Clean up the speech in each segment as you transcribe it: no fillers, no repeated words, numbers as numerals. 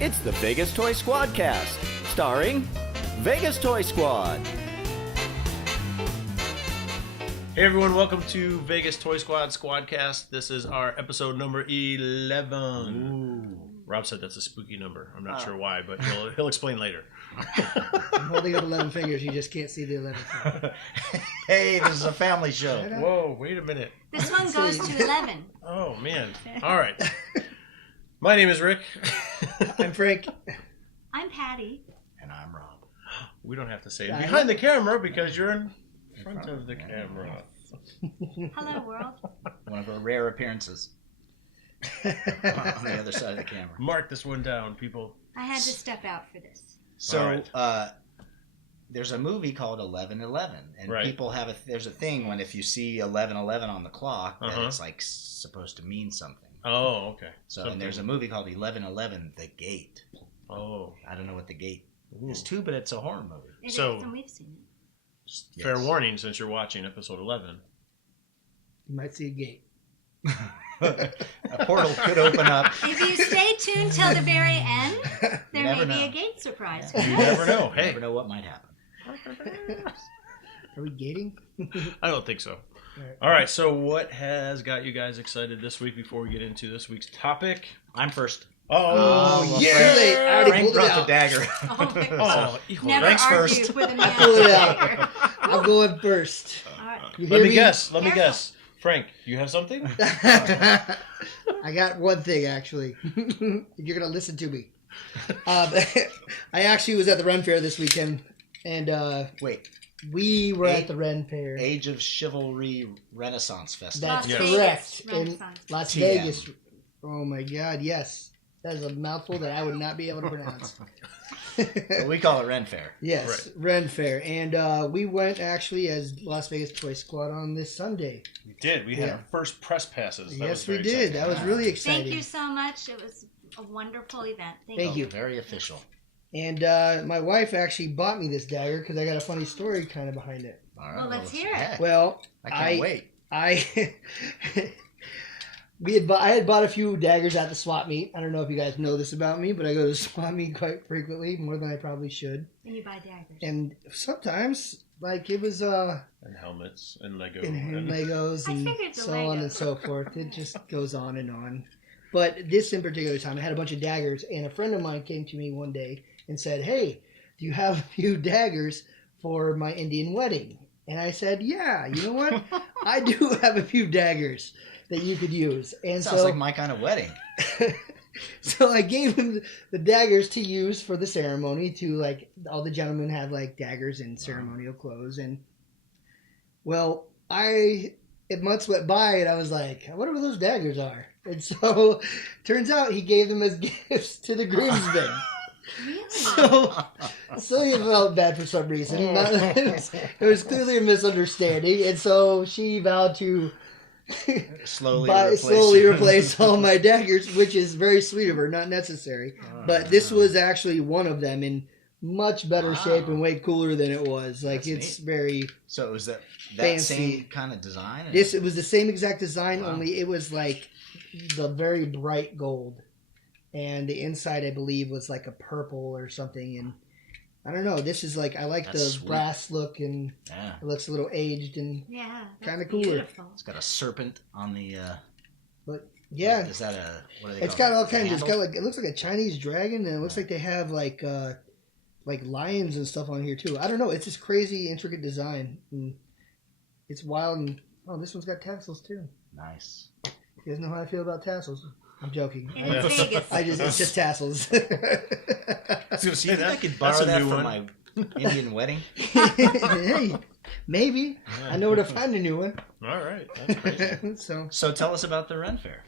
It's the Vegas Toy SquadCast, starring Vegas Toy Squad. Hey everyone, welcome to Vegas Toy Squad SquadCast. This is our episode number 11. Ooh. Rob said that's a spooky number. I'm not sure why, but he'll explain later. I'm holding up 11 fingers. You just can't see the 11th. Hey, this is a family show. Whoa, wait a minute. This one goes to 11. Oh, man. All right. My name is Rick. I'm Frank. I'm Patty. And I'm Rob. We don't have to say it behind the camera because you're in front of the camera. Hello, world. One of our rare appearances on the other side of the camera. Mark this one down, people. I had to step out for this. So, there's a movie called 11:11, and people have there's a thing when if you see 11:11 on the clock, that it's like supposed to mean something. Oh, okay. So, and there's a movie called 11:11, The Gate. Oh. I don't know what The Gate is too, but it's a horror movie. It is, and we've seen it. Fair warning, since you're watching episode 11. You might see a gate. A portal could open up. If you stay tuned till the very end, there may be a gate surprise. You never know. Hey. You never know what might happen. Are we gating? I don't think so. All right, so what has got you guys excited this week before we get into this week's topic? I'm first. Oh yeah! Frank brought the dagger. Oh, my God. Never Frank's argue first. with a man. Pull it out. I'm going first. All right. Let me guess. Frank, you have something? I got one thing, actually. You're going to listen to me. I actually was at the Ren Fair this weekend, and Wait. we were at the Ren Fair. Age of Chivalry Renaissance Festival. That's Las correct. Vegas, In Las Vegas. Oh my God, yes. That is a mouthful that I would not be able to pronounce. We call it Ren Fair. Yes, Ren Fair. And we went actually as Las Vegas Toy Squad on this Sunday. We did. We had our first press passes. Yes, we did. That was really exciting. Thank you so much. It was a wonderful event. Thank you. Very official. And my wife actually bought me this dagger because I got a funny story kind of behind it. All right, Well, let's hear it. Well, I can't wait. I had bought a few daggers at the swap meet. I don't know if you guys know this about me, but I go to the swap meet quite frequently, more than I probably should. And you buy daggers. And sometimes, like, it was and helmets and Lego and Legos and so Lego. on and so forth. It just goes on and on. But this in particular time, I had a bunch of daggers, and a friend of mine came to me one day and said, "Hey, do you have a few daggers for my Indian wedding?" And I said, "Yeah, you know what? I do have a few daggers that you could use." And Sounds like my kind of wedding. So I gave him the daggers to use for the ceremony. To like all the gentlemen have like daggers in ceremonial clothes, and well, months went by, and I was like, I wonder what those daggers are. And so, turns out he gave them as gifts to the groomsmen. Really? So he felt bad for some reason. It was clearly a misunderstanding, and so she vowed to slowly replace all my daggers, which is very sweet of her, not necessary. But this was actually one of them in much better shape and way cooler than it was. Like, it's neat. Very So it was that fancy. Same kind of design? It was the same exact design, only it was like the very bright gold. And the inside, I believe, was like a purple or something. And I don't know. This is like, I like the sweet brass look, and it looks a little aged and kind of cooler. Beautiful. It's got a serpent on the. But yeah, is that a? What do they it's call got it? all kinds. It's got like, it looks like a Chinese dragon, and it looks like they have like lions and stuff on here too. I don't know. It's this crazy, intricate design. And it's wild, and this one's got tassels too. Nice. You guys know how I feel about tassels? I'm joking. It's Vegas. It's just tassels. I was going to say I could borrow that for my Indian wedding. Hey, maybe. I know where to find a new one. All right. That's crazy. So tell us about the Ren Fair.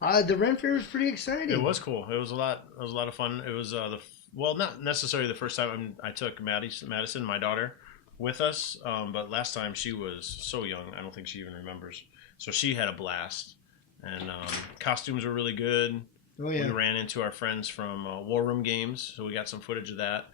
The Ren Fair was pretty exciting. It was cool. It was a lot of fun. It was not necessarily the first time I took Madison, my daughter, with us. But last time she was so young, I don't think she even remembers. So she had a blast. And costumes were really good. Oh, yeah. We ran into our friends from War Room Games, so we got some footage of that.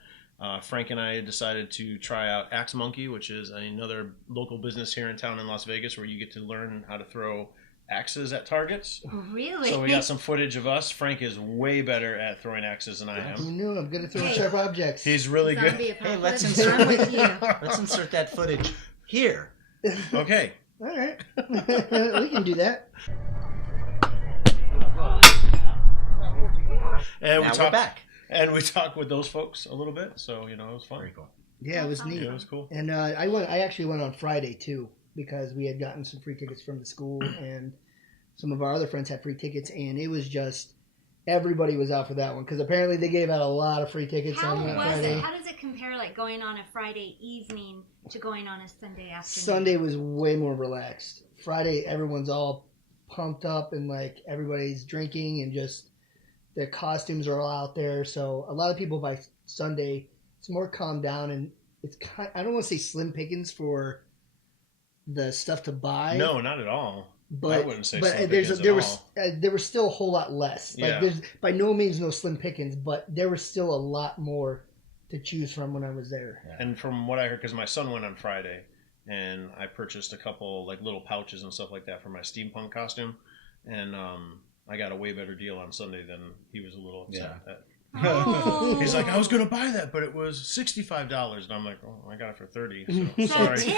Frank and I decided to try out Axe Monkey, which is another local business here in town in Las Vegas where you get to learn how to throw axes at targets. Oh, really? So we got some footage of us. Frank is way better at throwing axes than I Who am. knew? I'm good at throwing sharp objects. He's really good. Hey, let's I'm with you. Let's insert that footage here. Okay. All right. We can do that. And Now we're back. And we talked with those folks a little bit, so it was fun. Very cool. Yeah, it was neat. Yeah, it was cool. And I actually went on Friday too because we had gotten some free tickets from the school, and some of our other friends had free tickets, and it was just everybody was out for that one because apparently they gave out a lot of free tickets How on that was Friday. it? How does it compare, like going on a Friday evening to going on a Sunday afternoon? Sunday was way more relaxed. Friday, everyone's all pumped up and like everybody's drinking and just the costumes are all out there. So a lot of people by Sunday, it's more calmed down and it's I don't want to say slim pickings for the stuff to buy. No, not at all. But, I wouldn't say but slim there pickings was still a whole lot less. Like Yeah. there's by no means no slim pickings, but there was still a lot more to choose from when I was there. And from what I heard, because my son went on Friday, and I purchased a couple like little pouches and stuff like that for my steampunk costume, and I got a way better deal on Sunday than he was a little upset at. Oh. He's like, I was going to buy that, but it was $65, and I'm like, oh, I got it for $30. So, So sorry. tip,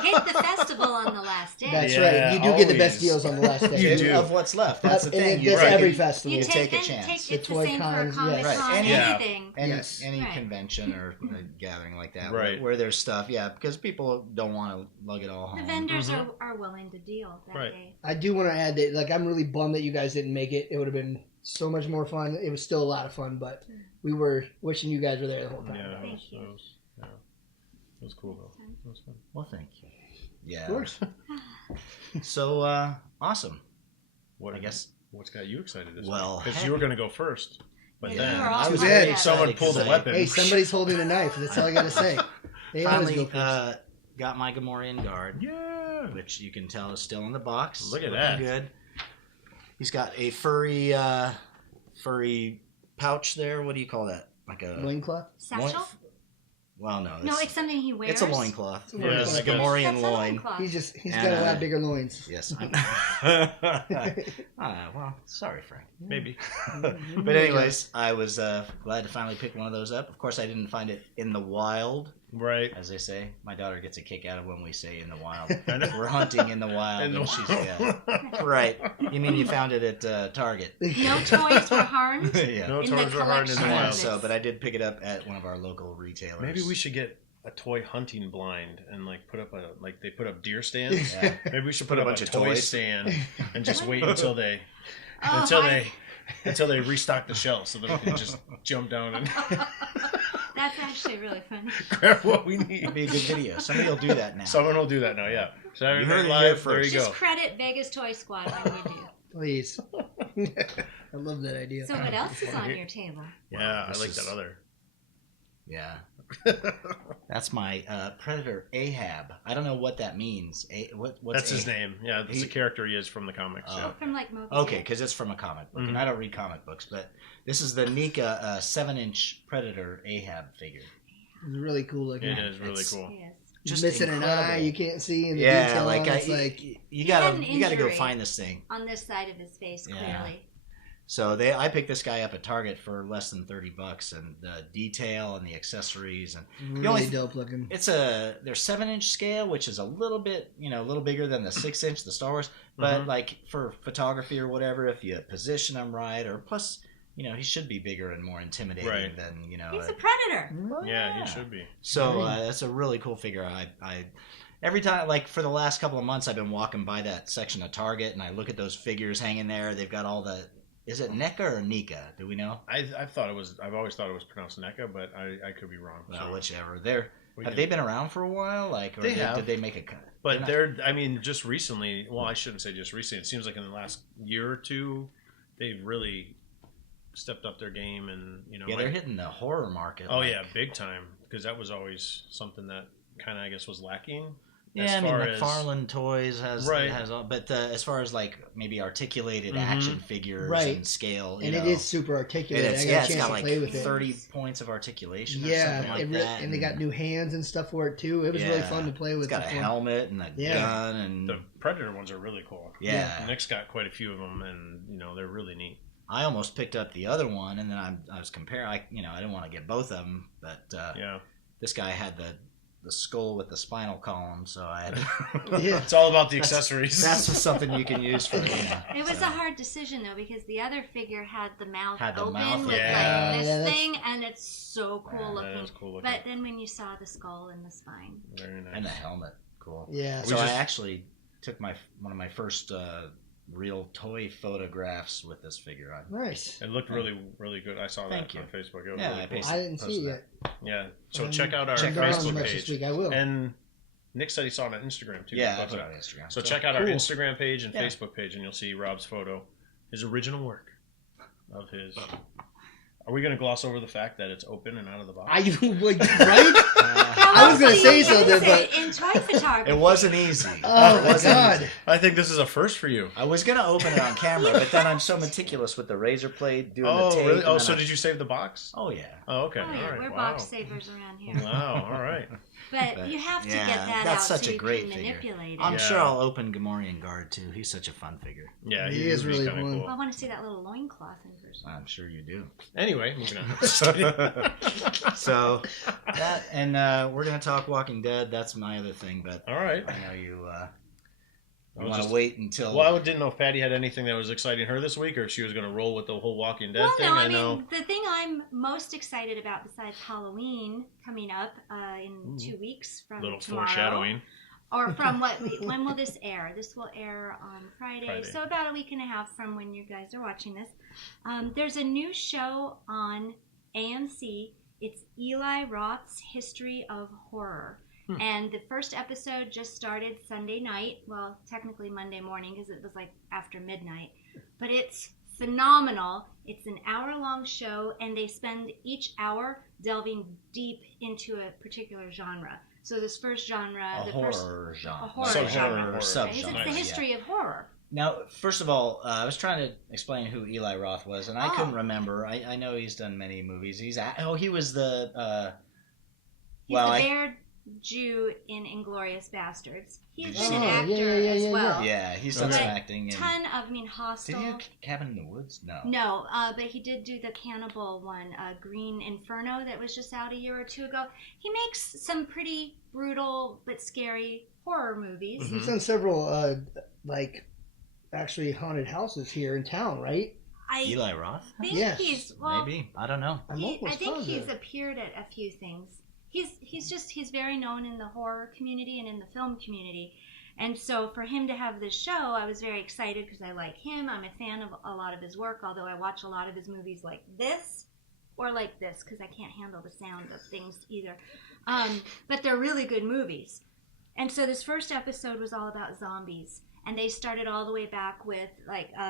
hit the festival on the last day. That's Yeah, right. You do get the best always. deals on the last day. You do. Of what's left. That's the thing. And that's Right. every festival. You take a and chance. It's The the toy same cons, for a Comic yes. Con, Right. Yeah. anything. Yes. Any Right. convention or gathering like that, Right. where there's stuff, because people don't want to lug it all home. The vendors Mhm. are willing to deal that Right. day. I do want to add that, like, I'm really bummed that you guys didn't make it. It would have been so much more fun. It was still a lot of fun, but we were wishing you guys were there the whole time. Yeah, Thank you. it was cool though. It was fun. Well, thank you. Yeah. Of course. So awesome. What I guess. What's got you excited this Well, because heck. you were going to go first, but Yeah, then you were all I was Too excited. bad. someone pulled a because weapon. Hey, somebody's holding a knife. That's all I got to say. They always Finally go first. got my Gamorrean guard, Yeah. which you can tell is still in the box. Look at Looking that. Good. He's got a furry pouch there. What do you call that? Like a Loincloth? Satchel? Well, no. No, it's something he wears. It's a loincloth. Yeah, It's a like Gamorrean That's a loin. loincloth. He's And, got a lot bigger loins. Yes. Well, sorry, Frank. Maybe. But anyways, I was glad to finally pick one of those up. Of course, I didn't find it in the wild, Right. as they say. My daughter gets a kick out of when we say in the wild. I know. We're hunting in the wild. And and she's, right. You mean you found it at Target? No toys were harmed. Yeah. No In the toys were hard in the collection. wild. So, but I did pick it up at one of our local retailers. Maybe we should get a toy hunting blind and like put up they put up deer stands. Yeah. Maybe we should Put put a up a bunch of toy toys. stand and just wait until they Oh, until they restock the shelves so that we can just jump down and That's actually really funny. grab what we need. It'd be a good video. Somebody will do that now. Someone will do that now, yeah. Saturday You heard Night it here Live, there you first. go. Just credit Vegas Toy Squad when you do. Please. I love that idea. So what else is on your table? Yeah, I This like is- that other. Yeah. That's my Predator Ahab. I don't know what that means. What's That's his Ahab? name. Yeah, that's the character he is from the comics. Oh. Yeah. From like Moby Okay, Dick. because it's from a comic book, Mhm. and I don't read comic books, but this is the Nika 7-inch Predator Ahab figure. It's really cool looking. It is really It's- cool. Yes. Just missing an incredible. eye, you can't see in the Yeah, detail. like It's like you had gotta an you gotta go injury. find this thing. On this side of his face, Yeah. clearly. So I picked this guy up at Target for less than $30, and the detail and the accessories, and really only dope looking. their 7-inch scale, which is a little bit, a little bigger than the 6-inch, the Star Wars. But Mhm. like for photography or whatever, if you position him right, or plus, he should be bigger and more intimidating Right. than He's a predator. Yeah, he should be. So that's a really cool figure. I every time, like for the last couple of months, I've been walking by that section of Target, and I look at those figures hanging there. They've got all the. Is it NECA or Nika? Do we know? I've always thought it was pronounced NECA, but I could be wrong. Well, so whichever. we Have can- they been around for a while? Like, or They have. did they make a cut? But just recently, well, I shouldn't say just recently. It seems like in the last year or two, they've really stepped up their game and, Yeah, they're hitting the horror market. Oh, like- yeah, big time. Because that was always something that kind of, I guess, was lacking. Yeah, as I mean, far McFarlane Toys has Right. all, but as far as like maybe articulated action figures Right. and scale, And you it know, is super articulated. it's I got a it's chance got to like play with it. 30 points of articulation or Yeah, something like that, and they got new hands and stuff for it too. It was really fun to play with. It's got a helmet and a gun and the Predator ones are really cool. yeah. Nick's got quite a few of them, and they're really neat. I almost picked up the other one, and then I was comparing. I didn't want to get both of them, but this guy had the skull with the spinal column, so I had to Yeah. It's all about the accessories. That's just something you can use for It was a hard decision though, because the other figure had the mouth open mouth, with yeah. like this Yeah, that's- thing, and it's so cool That looking. is cool looking. But then when you saw the skull and the spine, Very nice. and the helmet, cool. Yeah. So I actually took one of my first real toy photographs with this figure. Nice. It looked really, really good. I saw Thank that you. on Facebook. It was Yeah, really I cool. I didn't see it yet. Yeah. So check out our Check it out Facebook next page. week. I will. And Nick said he saw it on Instagram too. Yeah, I put it on Instagram. So check out our Cool. Instagram page and Yeah. Facebook page, and you'll see Rob's photo, his original work of his. Are we going to gloss over the fact that it's open and out of the box? Right? I was gonna say something, but in toy photography, It wasn't easy. oh It my wasn't god. easy. I think this is a first for you. I was gonna open it on camera, but then I'm so meticulous with the razor blade doing the Oh, tape. really? and Oh, then so did you save the box? Oh yeah. Oh, okay. oh, yeah, All right. we're Wow. box savers around here. Wow. All right. But you have to yeah, get that that's out such so a you great can figure. manipulate it. I'm Yeah. sure I'll open Gamorrean Guard too. He's such a fun figure. Yeah, He is really kinda fun. Well, I want to see that little loincloth in person. I'm sure you do. Anyway, moving on. So that, and we're gonna talk Walking Dead. That's my other thing, but All right. I know you. I You was want to just- wait until. Well, I didn't know if Patty had anything that was exciting her this week, or if she was going to roll with the whole Walking Dead Well, thing. no, I know. mean, the thing I'm most excited about besides Halloween coming up in 2 weeks from Little tomorrow, foreshadowing. or from when will this air? This will air on Friday, so about a week and a half from when you guys are watching this. There's a new show on AMC. It's Eli Roth's History of Horror. And the first episode just started Sunday night. Well, technically Monday morning because it was like after midnight. But it's phenomenal. It's an hour-long show, and they spend each hour delving deep into a particular genre. So this first genre, a horror genre. a horror Subgenre, genre. horror. Subgenre, It's the yeah. history of horror. Now, first of all, I was trying to explain who Eli Roth was, and I Oh. couldn't remember. I know he's done many movies. He was the. He's well, the I- Bear Jew in Inglourious Bastards. He's Oh, been an yeah, actor yeah, as yeah, well. Yeah, he's done Okay. some acting. And, Ton of, did Hostel. he do Cabin in the Woods? No. No, but he did do the cannibal one, Green Inferno, that was just out a year or two ago. He makes some pretty brutal but scary horror movies. He's done several actually haunted houses here in town, right? I Eli Roth? think Yes, he's Maybe. I don't know. I'm I almost think positive. he's appeared at a few things. He's very known in the horror community and in the film community. And so for him to have this show, I was very excited because I like him. I'm a fan of a lot of his work, although I watch a lot of his movies like this or like this because I can't handle the sound of things either. But they're really good movies. And so this first episode was all about zombies. And they started all the way back with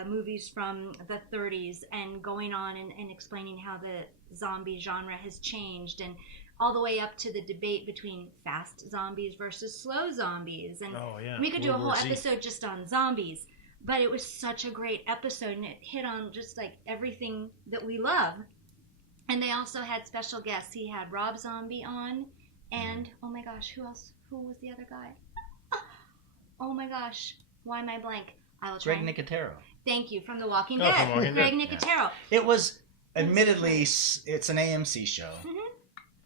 movies from the 30s and going on and explaining how the zombie genre has changed, and all the way up to the debate between fast zombies versus slow zombies. And Oh, yeah. we could do a World whole War Z. episode just on zombies, but it was such a great episode, and it hit on just like everything that we love. And they also had special guests. He had Rob Zombie on, and oh my gosh, who else? Who was the other guy? Oh my gosh, why am I blank? I will try. Greg Nicotero. Thank you, from The Walking Oh, Dead. from Walking Greg Dead. Nicotero. It was, admittedly, it's an AMC show. Mhm.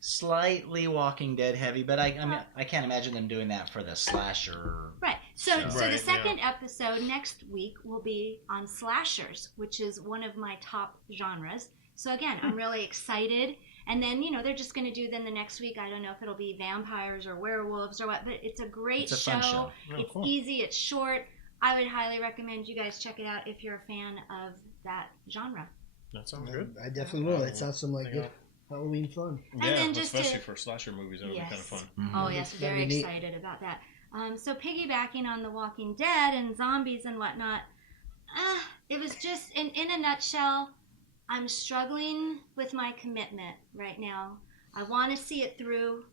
Slightly Walking Dead heavy, but I can't imagine them doing that for the slasher. Right. So So- the Right, second episode next week will be on slashers, which is one of my top genres. So again, I'm really excited. And then, they're just going to do then the next week. I don't know if it'll be vampires or werewolves or what, but it's a great It's a fun show. Oh, It's cool. easy. It's short. I would highly recommend you guys check it out if you're a fan of that genre. That sounds good. I definitely will. That sounds some like Think good I'll- Halloween fun. Yeah, then just especially to- for slasher movies, that would be kind of fun. Oh, yes, That'd very be neat. excited about that. So piggybacking on The Walking Dead and zombies and whatnot, it was just, in a nutshell, I'm struggling with my commitment right now. I want to see it through.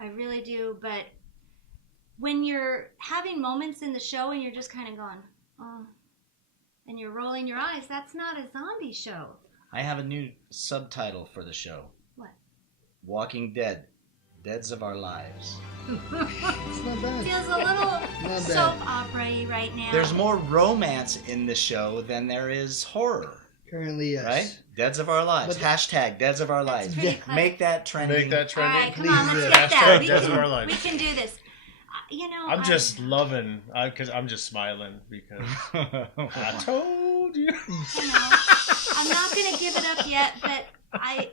I really do, but when you're having moments in the show and you're just kind of going, oh, and you're rolling your eyes, that's not a zombie show. I have a new subtitle for the show. What? Walking Dead. Deads of Our Lives. It's not bad. Feels a little bad. soap opera-y right now. There's more romance in the show than there is horror. Currently, yes. Right? Deads of Our Lives. But- Hashtag Deads of Our Lives. pretty clever. Make that trending. Make that All trending. right, come on, Please, let's get that. Hashtag We Deads of Our can, Lives. we can do this. I'm just loving, because I'm just smiling because I told you. You know, I'm not going to give it up yet, but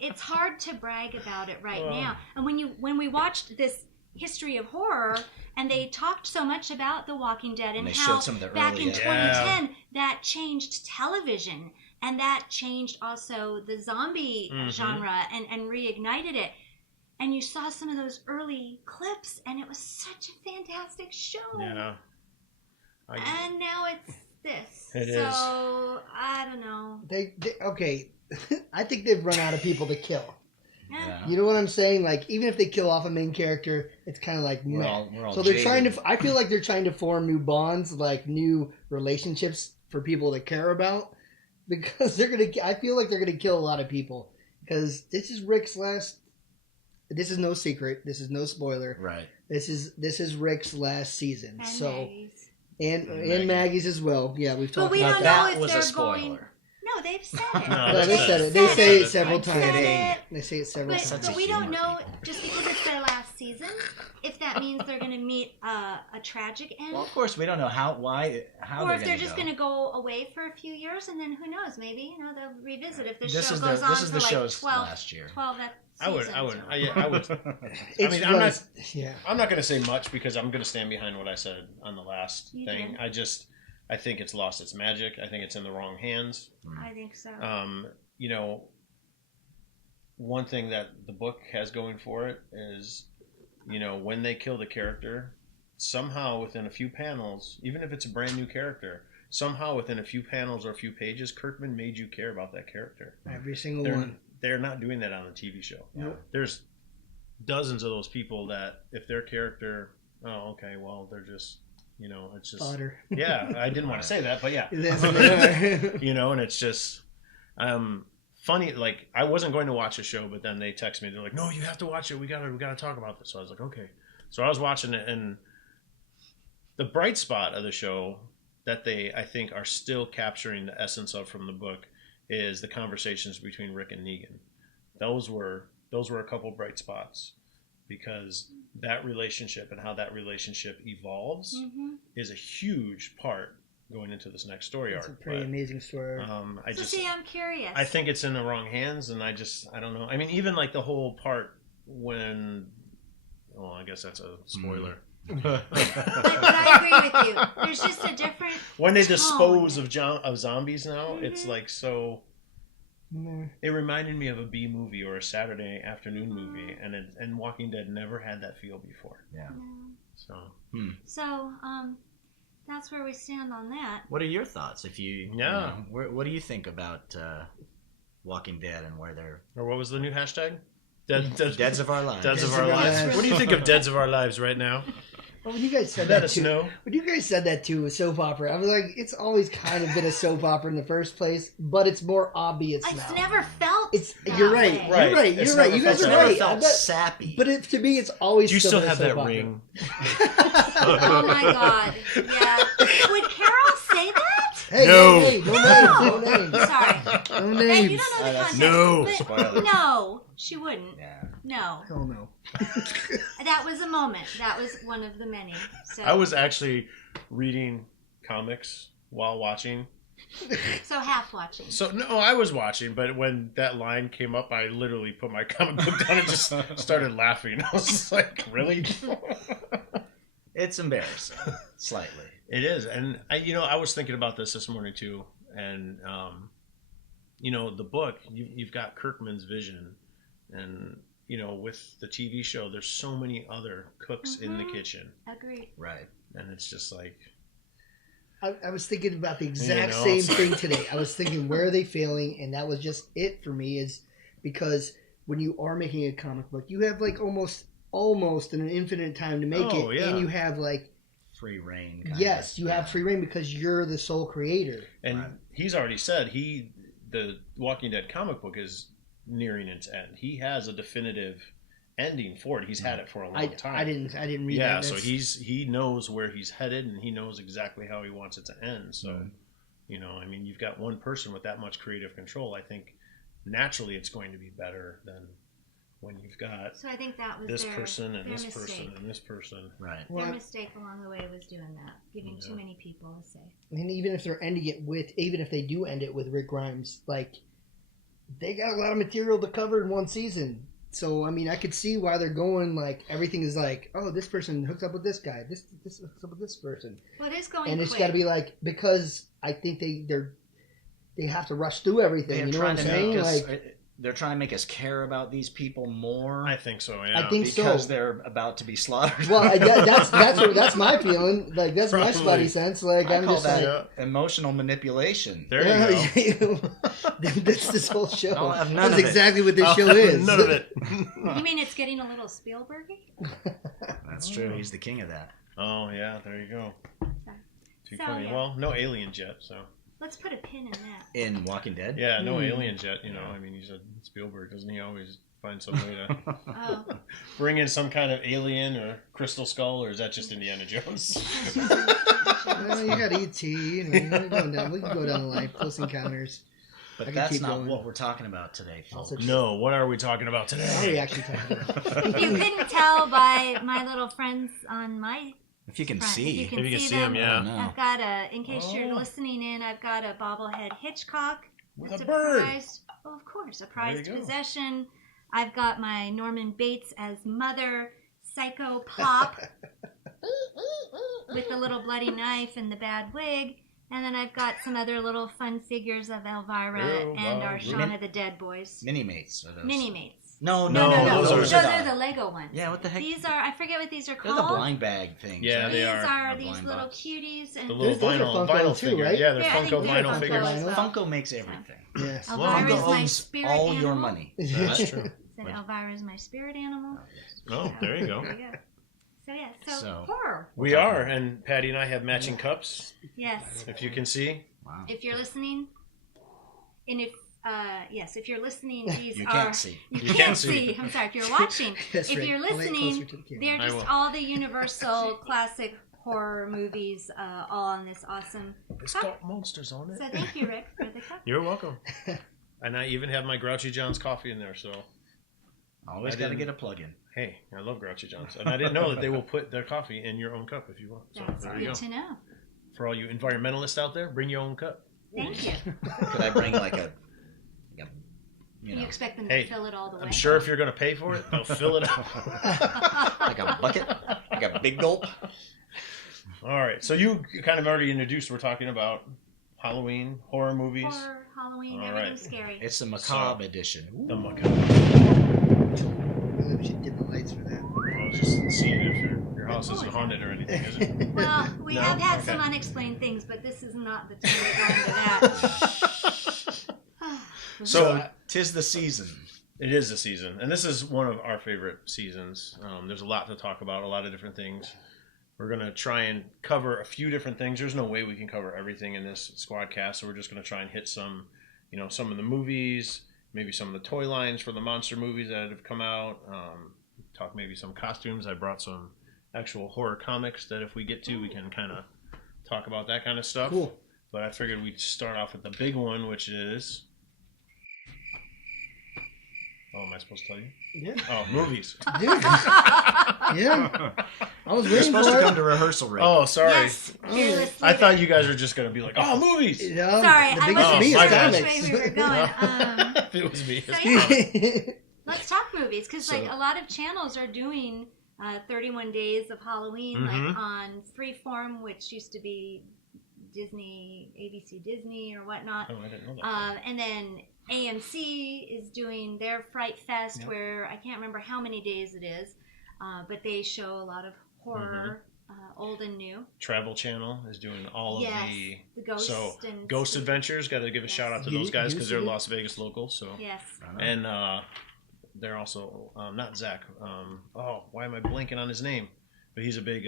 it's hard to brag about it right now. And when we watched this history of horror, and they talked so much about The Walking Dead and they how showed some of the back early in episodes. 2010 that changed television, and that changed also the zombie genre and reignited it. And you saw some of those early clips, and it was such a fantastic show. Yeah. And now it's this. It so, is. I don't know. They okay. I think they've run out of people to kill. Yeah. You know what I'm saying? Like, even if they kill off a main character, it's kind of like, We're meh. all So they're jaded. trying to. I feel like they're trying to form new bonds, like new relationships for people to care about, because they're gonna. I feel like they're gonna kill a lot of people because this is Rick's last. This is no secret. This is no spoiler. Right. This is Rick's last season. And so Maggie's. and Maggie's as well. Yeah, we've But talked we about don't that. know if was a they're spoiler. going. No, they've said it. No, No, they said it. They say it several They've times. said it. They say it several But, times. but we don't humor know, people. just because it's their last season, if that means they're going to meet a tragic end. Well, of course, we don't know how or if they're just going to go away for a few years, and then who knows, maybe they'll revisit if the This show is goes the on this is for the like show's 12, last year. 12 I would. seasons I would. It's I'm not. just- Yeah. I'm not going to say much because I'm going to stand behind what I said on the last You thing. did. I think it's lost its magic. I think it's in the wrong hands. I think so. You know, one thing that the book has going for it is, you know, when they kill the character, somehow within a few panels, even if it's a brand new character, somehow within a few panels or a few pages, Kirkman made you care about that character. Every single They're, one. they're not doing that on the TV show. Nope. There's dozens of those people that if their character, oh, okay, well, they're just, you know, it's just, Fodder. yeah, I didn't want to say that, but yeah. That's what they are. You know, and it's just funny. Like, I wasn't going to watch the show, but then they text me. They're like, "No, you have to watch it. We gotta talk about this." So I was like, "Okay." So I was watching it, and the bright spot of the show that they, I think, are still capturing the essence of from the book is the conversations between Rick and Negan. Those were a couple bright spots because that relationship and how that relationship evolves is a huge part going into this next story It's a arc. pretty But, amazing story. See, I'm curious. I think it's in the wrong hands, and I don't know. I mean, even like the whole part when, well, I guess that's a spoiler. but I agree with you. There's just a different When they tone. dispose of zombies now, it's like so. Mm. It reminded me of a B movie or a Saturday afternoon movie, and Walking Dead never had that feel before. Yeah. So So, that's where we stand on that. What are your thoughts? If you, Yeah. what do you think about Walking Dead and where they're or what was the new hashtag? Deads of Our Lives? Deads of Our Lives. What do you think of Deads of Our Lives right now? Well, when you guys said Let that us too, know. when you guys said that too, a soap opera, I was like, it's always kind of been a soap opera in the first place, but it's more obvious now. I've never felt. It's that you're right. way. Right. You're right. It's You're right. never You guys felt are that way. right. felt I bet- sappy. But to me, it's always. Do you still been a have soap that opera. ring? Oh my god. Yeah. Would Carol say that? Hey, No. no names. No names. Sorry. No Hey, names. you don't know the context. No. But Spoiler. no, she wouldn't. Yeah. No. Hell no. That was a moment. That was one of the many. So, I was actually reading comics while watching. so half watching. So no, I was watching, but when that line came up, I literally put my comic book down and just started laughing. I was just like, "Really?" It's embarrassing, slightly. It is, and I was thinking about this morning too, and the book you've got Kirkman's vision, and with the TV show, there's so many other cooks in the kitchen, Agreed. Right. and it's just like, I was thinking about the exact You know, same it's- thing today. I was thinking, where are they failing? And that was just it for me, is because when you are making a comic book, you have like almost almost an infinite time to make it, yeah. and you have like free reign. Yes, you have free reign because you're the sole creator. And he's already said the Walking Dead comic book is nearing its end. He has a definitive ending for it. He's had it for a long time. I didn't read that. Yeah, so he knows where he's headed, and he knows exactly how he wants it to end. So, I mean, you've got one person with that much creative control. I think naturally it's going to be better than when you've got So I think that was this their, person and their this mistake. person and this person. Right. Their mistake along the way was doing that, giving too many people a say. And even if they're ending it even if they do end it with Rick Grimes, like, they got a lot of material to cover in one season. So, I mean, I could see why they're going, like, everything is like, oh, this person hooks up with this guy, this hooks up with this person. Well, it is going And quick. it's got to be like, because I think they have to rush through everything. You know what I'm saying? They're trying to make us care about these people more. I think so. Yeah. I think because they're about to be slaughtered. Well, that's my feeling. Like, that's my spidey sense. Like, I I'm call just that like, emotional manipulation. There you go. That's this whole show. I'll have none That's of it. exactly what this show is. None of it. You mean it's getting a little Spielbergy? That's true. He's the king of that. Oh yeah, there you go. Too So, funny. yeah. Well, no aliens yet, so. Let's put a pin in that. In Walking Dead? Yeah, no aliens yet. I mean, you said Spielberg, doesn't he always find some way to Oh. bring in some kind of alien or crystal skull, or is that just Indiana Jones? Well, you got E.T. You know, we can go down the line. Close Encounters. I But can that's keep not going. what we're talking about today, folks. Also, No, what are we talking about What are we today? actually talking about? If you couldn't tell by my little friends on my If you can front, see. if you can, If you can see see 'em, them, yeah. I don't know. I've got in case Oh. you're listening in, I've got a bobblehead Hitchcock. With That's a bird. prized, well, of course, a prized go. possession. I've got my Norman Bates as Mother, Psycho Pop, with the little bloody knife and the bad wig. And then I've got some other little fun figures of Elvira and our Shaun of the Dead boys. Mini-mates. Are those. Mini-mates. No, No, those are the Lego ones. Yeah, what the heck? These are, I forget what these are They're called. the blind bag things. Yeah, right? they These are. are Or these blind little box. cuties. And The little Those are vinyl Funko too, figure. right? Yeah, they're Yeah, I think Funko these are vinyl Funko figures. as well. Funko makes everything. Yes. Elvira is Funko my owns spirit all animal. your money. That's true. Said Elvira is my spirit animal. Oh, there you go. There you go. So yeah, So- horror. We are, and Patty and I have matching cups, Yes. if you can see. Wow. If you're listening, and if you're listening, these You are can't see. You can't see. I'm sorry. If you're watching, That's if right. you're I'll lay it listening, closer to the camera. they're I just will. all the Universal classic horror movies, all on this awesome. It's got monsters on it. So thank you, Rick, for the cup. You're welcome. And I even have my Grouchy John's coffee in there, so Always I got to didn't- get a plug-in. hey, I love Grouchy John's. And I didn't know that they will put their coffee in your own cup if you want. So That's there you good go. to know. For all you environmentalists out there, bring your own cup. Thank you. Could I bring like a you You know, expect them Hey, to fill it all the way? I'm sure if you're going to pay for it, they'll fill it up. like a bucket, like a big gulp? All right. So you kind of already introduced, we're talking about Halloween, horror movies. Horror, Halloween, All everything's right. scary. It's the macabre edition. Ooh. The macabre. Maybe we should dim the lights for that. I was just seeing if your house isn't haunted or anything, is it? Well, we No? have had Okay. some unexplained things, but this is not the time to go into that. So, tis the season. it is the season, and this is one of our favorite seasons. There's a lot to talk about, a lot of different things. We're going to try and cover a few different things. There's no way we can cover everything in this SquadCast, so we're just going to try and hit some of the movies, maybe some of the toy lines for the monster movies that have come out, talk maybe some costumes. I brought some actual horror comics that if we get to, we can kind of talk about that kind of stuff. Cool. But I figured we'd start off with the big one, which is... Oh, am I supposed to tell you? Yeah. Oh, movies. Dude. Yeah. I was You're waiting supposed for to it. come to rehearsal, Rick. Oh, sorry. Yes, fearless I leader. thought you guys were just going to be like, oh, movies. No, Sorry, the I biggest wasn't me is my sure bad. which comics. way we were going. If it was me. So it's yeah, fine. let's talk movies because So- like a lot of channels are doing 31 Days of Halloween, like Mhm. on Freeform, which used to be Disney, ABC Disney or whatnot. Oh, I didn't know that. And then AMC is doing their Fright Fest, Yep. where I can't remember how many days it is, but they show a lot of horror, old and new. Travel Channel is doing all Yes, of the... the Ghost So, and Ghost Adventures, got to give a Yes. shout out to You- those guys you because they're see it? Las Vegas locals. So, Yes. and they're also not Zach. Why am I blanking on his name? But he's a big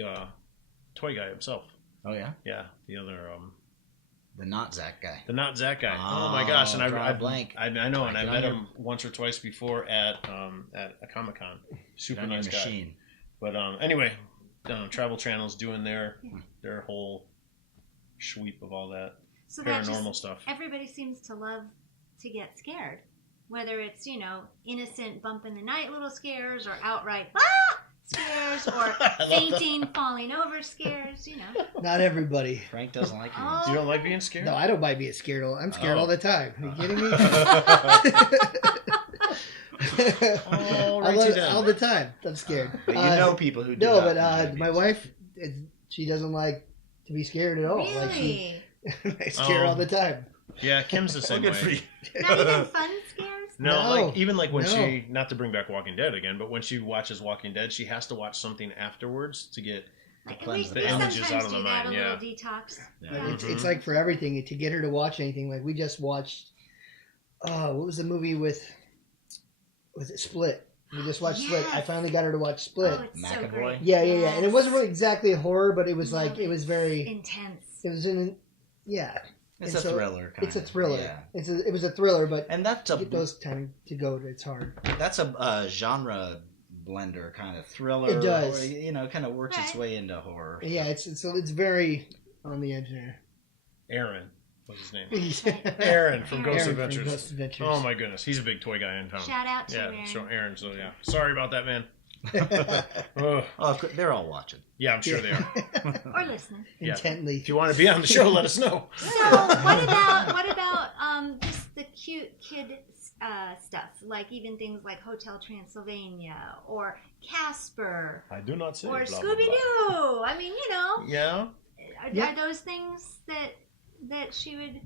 toy guy himself. Oh yeah, Yeah, the other the not Zach guy. the not Zach guy. Oh my gosh! And I blank. I know, and I Blanking met on him once or twice before at a Comic-Con. Super on your nice guy. machine. But anyway, Travel Channel's doing their whole sweep of all that So that paranormal just, stuff. everybody seems to love to get scared. Whether it's, innocent bump in the night little scares or outright scares or fainting, falling over scares, Not everybody. Frank doesn't like Oh. it. You don't like being scared? No, I don't mind being scared. I'm scared Oh. all the time. Are you kidding me? all the time. I'm scared. But you know people who do No, not but enjoy my being wife, she doesn't like to be scared at all. Really? Like I scare her all the time. Yeah, Kim's the same Well, way. good for you. Not even fun scares? No, No. like when No. she, not to bring back Walking Dead again, but when she watches Walking Dead, she has to watch something afterwards to get. Like, cleanse we the sometimes images out of the do that, mind, a yeah. little detox. Yeah. Yeah. It's like for everything to get her to watch anything. Like we just watched. What was the movie with? Was it Split? We just watched Split. I Yes. finally got her to watch Split. Oh, it's so McAvoy? great. Yeah. And it wasn't Yes. really exactly a horror, but it was No, like it was very. intense. It was in. Yeah. It's And a so thriller. Kind It's a thriller. Yeah. It was a thriller, but And that's to get those time to go, it's hard. that's a genre blender kind of thriller. It does. Or, kind of works its Right. way into horror. Yeah, it's very on the edge there. Aaron was his name. Aaron Aaron from Aaron Ghost from Adventures. Ghost Adventures. Oh my goodness, he's a big toy guy in town. Shout out to yeah, Aaron. so Aaron. So yeah, sorry about that, man. Ugh. Oh, of course, they're all watching. Yeah, I'm sure they are. Or listening. Yeah. Intently. If you want to be on the show, let us know. So what about just the cute kid stuff, like even things like Hotel Transylvania or Casper I do not say. or blah, blah, Scooby blah. Doo? I mean, Yeah. Yeah. are those things that she would?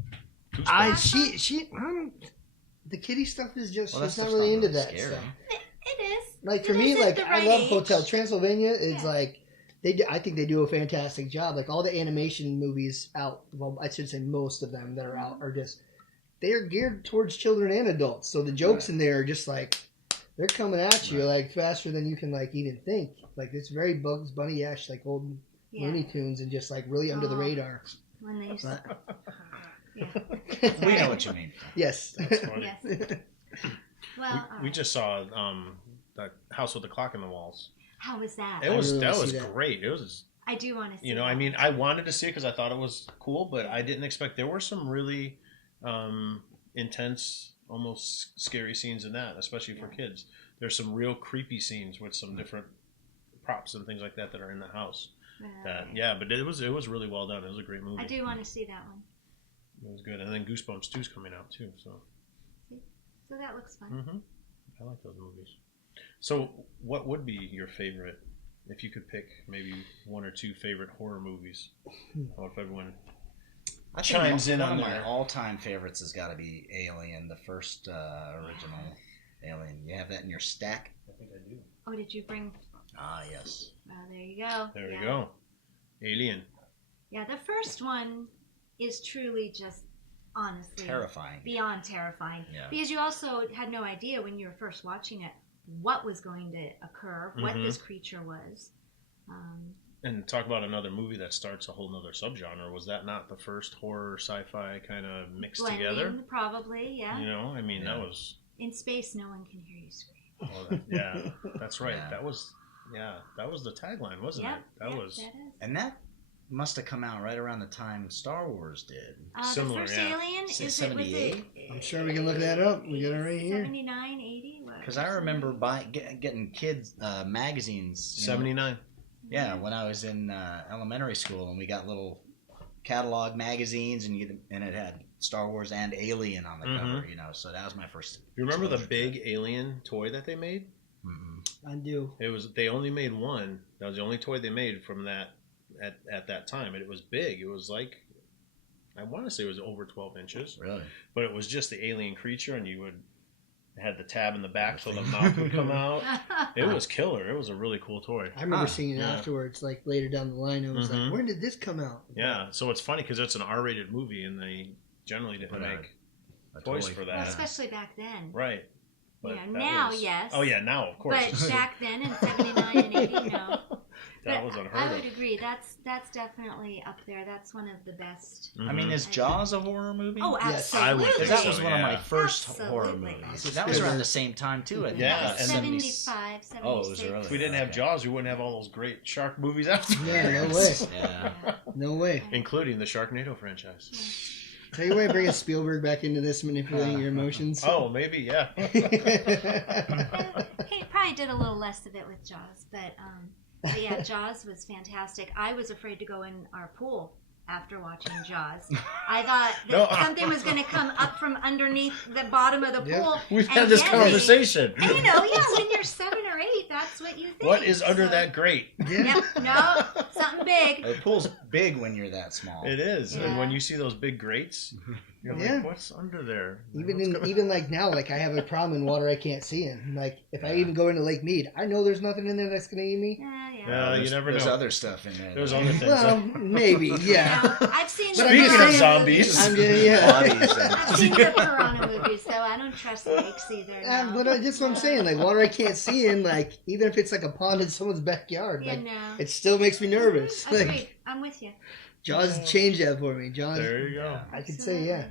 The kitty stuff is just Well, she's that's not really into that scary. stuff. It is. Like for It me, is at like the I right love age. Hotel Transylvania. It's Yeah. like I think they do a fantastic job. Like all the animation movies out, well, I should say most of them that are out are just they are geared towards children and adults. So the jokes in there are just like they're coming at you like faster than you can like even think. Like it's very Bugs Bunny-ish, like old Yeah. Looney Tunes, and just like really under the Oh. radar. When they used to, yeah. We know what you mean. Yes. That's funny. Yes. Well, We just saw the House with the Clock in the Walls. how was that? It was really that wanna was see that. great. It was I do want to see. I that. mean, I wanted to see it because I thought it was cool, but I didn't expect there were some really intense, almost scary scenes in that, especially for kids. There's some real creepy scenes with some different props and things like that that are in the house. That but it was really well done. It was a great movie. I do want to see that one. It was good, and then Goosebumps 2 is coming out too. So So that looks fun. I like those movies. So, what would be your favorite if you could pick maybe one or two favorite horror movies? How if everyone I think chimes in one on of my there? all-time favorites has got to be Alien, the first original Alien. You have that in your stack? I think I do. Oh, did you bring? Ah, yes. Oh, there you go. There Yeah. you go. Alien. Yeah, the first one is truly just honestly Terrifying. beyond terrifying. Yeah. Because you also had no idea when you were first watching it what was going to occur, what this creature was. And talk about another movie that starts a whole nother subgenre. Was that not the first horror sci-fi kind of mixed Blending, together? probably, yeah. You know, I mean, Yeah. that was. In space, no one can hear you scream. Yeah, that's right. Yeah. That was the tagline, wasn't Yep, it? That yep, was. that is. And that must have come out right around the time Star Wars did. Similar, the first yeah. Alien, is it 78? I'm sure we can look that up. We got it right here. 79, 80? Because I remember getting kids magazines. you know, 79. Yeah, when I was in elementary school, and we got little catalog magazines, and it had Star Wars and Alien on the cover. So that was my first. You remember the exposure to big alien toy that they made? it. Mhm. I do. They only made one. That was the only toy they made from that at that time, and it was big. It was like, I want to say it was over 12 inches, Really? but it was just the alien creature, and it had the tab in the back so the mouth would come out. It was killer. It was a really cool toy. I remember Huh, seeing it yeah. afterwards, like later down the line. I was Mhm. like, when did this come out? Yeah, so it's funny because it's an R-rated movie, and they generally didn't Put out make a toys toy for Well, that. especially back then. Right. But Yeah, that now, was- yes. Oh yeah, now of course. But back then in 79 and 80, no. That But was unheard I of. would agree. That's definitely up there. That's one of the best. I mean, is Jaws a horror movie? Oh, Yes. absolutely. I would think That so, was one of my yeah. first horror Absolutely. movies. That was around the same time too. I think. Yeah, About and then 75, 76. Oh, it was early. If we didn't have Okay. Jaws, we wouldn't have all those great shark movies afterwards. Yeah, no way. Yeah. No way. Including the Sharknado franchise. Tell you what, bringing Spielberg back into this, manipulating your emotions. Oh, maybe, yeah. He probably did a little less of it with Jaws, but yeah, Jaws was fantastic. I was afraid to go in our pool after watching Jaws. I thought that something was going to come up from underneath the bottom of the Yep. pool. We've and had this get me. conversation. And you know, yeah, when you're 7 or 8, that's what you think. What is under So- that grate? Yep, no, something big. The pool's big when you're that small. It is. And Yeah. when you see those big grates, you're Yeah. like, what's under there? Even like now, like I have a problem in water I can't see in. Like if I even go into Lake Mead, I know there's nothing in there that's gonna eat me. Yeah. Yeah, you There's- never There's know. other stuff in there. There's though. other things. Well, maybe, yeah. No, I've seen But the I'm just Speaking of saying- zombies. I'm just, yeah. Bodies and- I've seen the piranha movies, so I don't trust lakes either. No. But that's what I'm saying. Like water I can't see in. Like even if it's like a pond in someone's backyard, Yeah, like no. it still makes me nervous. Agreed. Like I'm with you. Jaws changed that for me. Jaws. There you go. I could say yeah.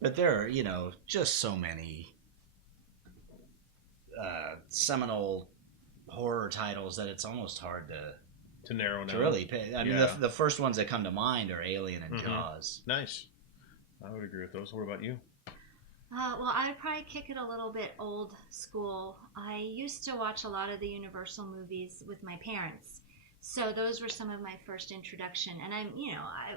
But there are, just so many seminal horror titles that it's almost hard To narrow down. to really pay. I mean, Yeah. the first ones that come to mind are Alien and Mhm. Jaws. Nice. I would agree with those. What about you? Well, I would probably kick it a little bit old school. I used to watch a lot of the Universal movies with my parents. So those were some of my first introduction. And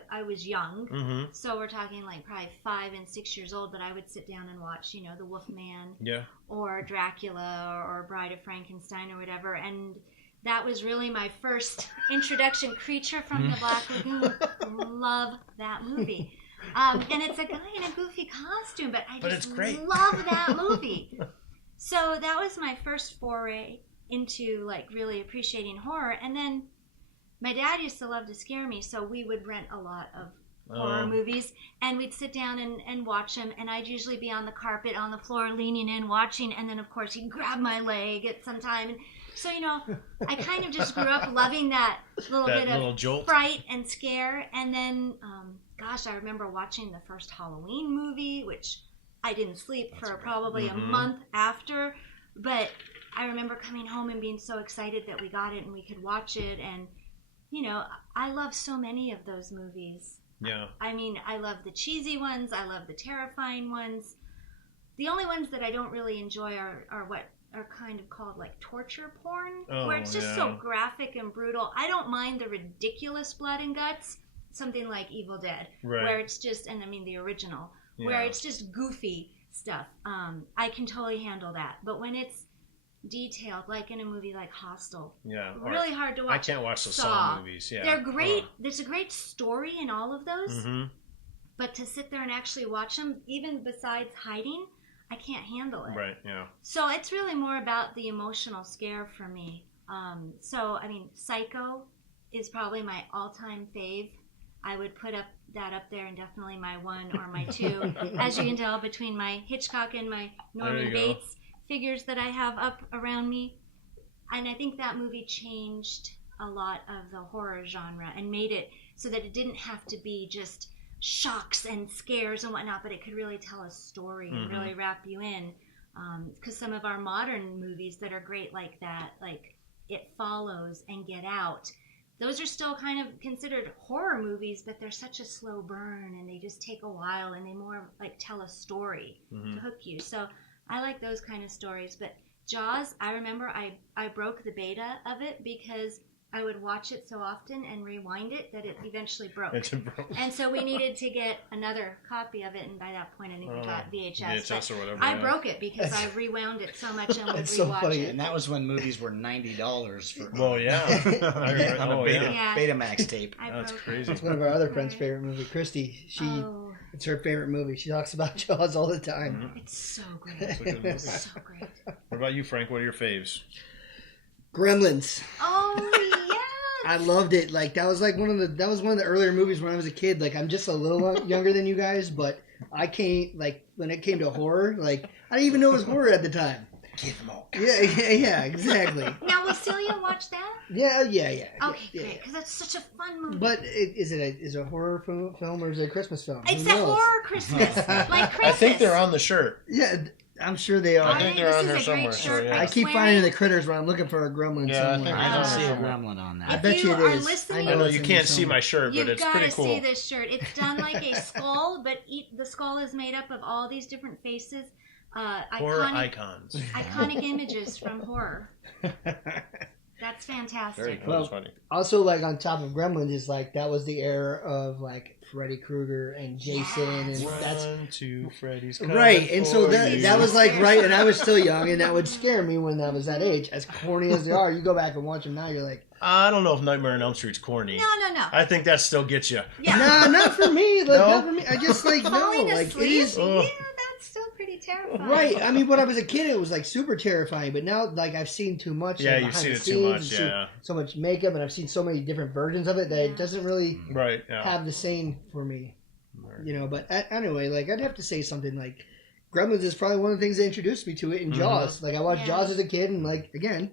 I was young. Mm-hmm. So we're talking like probably 5 and 6 years old, but I would sit down and watch, The Wolfman Yeah. or Dracula or Bride of Frankenstein or whatever. And that was really my first introduction. Creature from the Black Lagoon. Love that movie. And it's a guy in a goofy costume, but I But just it's great. love that movie. So that was my first foray into like really appreciating horror. And then my dad used to love to scare me, so we would rent a lot of horror movies, and we'd sit down and watch them, and I'd usually be on the carpet on the floor leaning in watching, and then of course he'd grab my leg at some time. And so I kind of just grew up loving that little That bit little of jolt. fright and scare. And then I remember watching the first Halloween movie, which I didn't sleep for probably a month after, but I remember coming home and being so excited that we got it and we could watch it. And I love so many of those movies. Yeah. I mean, I love the cheesy ones. I love the terrifying ones. The only ones that I don't really enjoy are what are kind of called like torture porn, where it's just so yeah. graphic and brutal. I don't mind the ridiculous blood and guts, something like Evil Dead, Right. where it's just, and I mean the original, where Yeah. it's just goofy stuff. I can totally handle that. But when it's detailed, like in a movie like Hostel, Yeah. Or really hard to watch. I can't watch the Saw. Saw movies. Yeah. They're great. There's a great story in all of those. Mm-hmm. But to sit there and actually watch them, even besides hiding, I can't handle it. Right. Yeah. So it's really more about the emotional scare for me. Psycho is probably my all-time fave. I would put that up there, and definitely my 1 or my 2. As you can tell, between my Hitchcock and my Norman you go. Bates figures that I have up around me. And I think that movie changed a lot of the horror genre and made it so that it didn't have to be just shocks and scares and whatnot, but it could really tell a story and really wrap you in. Because some of our modern movies that are great like that, like It Follows and Get Out, those are still kind of considered horror movies, but they're such a slow burn and they just take a while and they more like tell a story to hook you. So I like those kind of stories. But Jaws, I remember I broke the beta of it because I would watch it so often and rewind it that it eventually broke. And so we needed to get another copy of it, and by that point I think we got VHS. VHS or whatever. I yeah. broke it because I rewound it so much and would That's so rewatch funny. it. And that was when movies were $90 for Well, yeah. I remember- on a oh, Beta, yeah. Yeah. Betamax tape. I That's broke crazy. It's one of our other friends' favorite movie, Christy. It's her favorite movie. She talks about Jaws all the time. It's so great. It's a good movie. It's so great. What about you, Frank? What are your faves? Gremlins. Oh yeah. I loved it. Like that was one of the earlier movies when I was a kid. Like I'm just a little younger than you guys, but I came like when it came to horror. Like, I didn't even know it was horror at the time. Give them all. Yeah, exactly. Now, will Celia watch that? Yeah. Okay, yeah. great, because that's such a fun movie. But is it a horror film or is it a Christmas film? It's Who a knows? horror Christmas, like Christmas. I think they're on the shirt. Yeah, I'm sure they are. I think they're this on is here a somewhere. great shirt. Yeah. I keep Swearing. finding the critters when I'm looking for a gremlin Yeah, I somewhere. think I don't it's see a on there. gremlin on I that. bet If you you it are is. listening- know I know it's you in can't there see my somewhere. shirt, but You've it's got pretty to cool. see this shirt. It's done like a skull, but the skull is made up of all these different faces. Horror icons. Iconic images from horror. That's fantastic. Very cool. Well, It's funny. Also, like on top of Gremlins, is like that was the era of like Freddy Krueger and Jason, and that's 1, 2, Freddy's coming right. And so for you. that was like right, and I was still young, and that would scare me when I was that age. As corny as they are, you go back and watch them now, you're like, I don't know if Nightmare on Elm Street's corny. No. I think that still gets you. Yeah. nah, not for me. Like, No? not for me. I just like no, Falling like it asleep? is. Oh. Yeah, that's still pretty terrifying. Right. I mean, when I was a kid, it was like super terrifying. But now, like, I've seen too much. Yeah, like, you've behind seen the it too scenes much, and seen yeah. so much makeup, and I've seen so many different versions of it that it doesn't really Right. Yeah. have the same for me. You know. But anyway, like, I'd have to say something like Gremlins is probably one of the things that introduced me to it, and Jaws. Like, I watched Yeah. Jaws as a kid, and like again.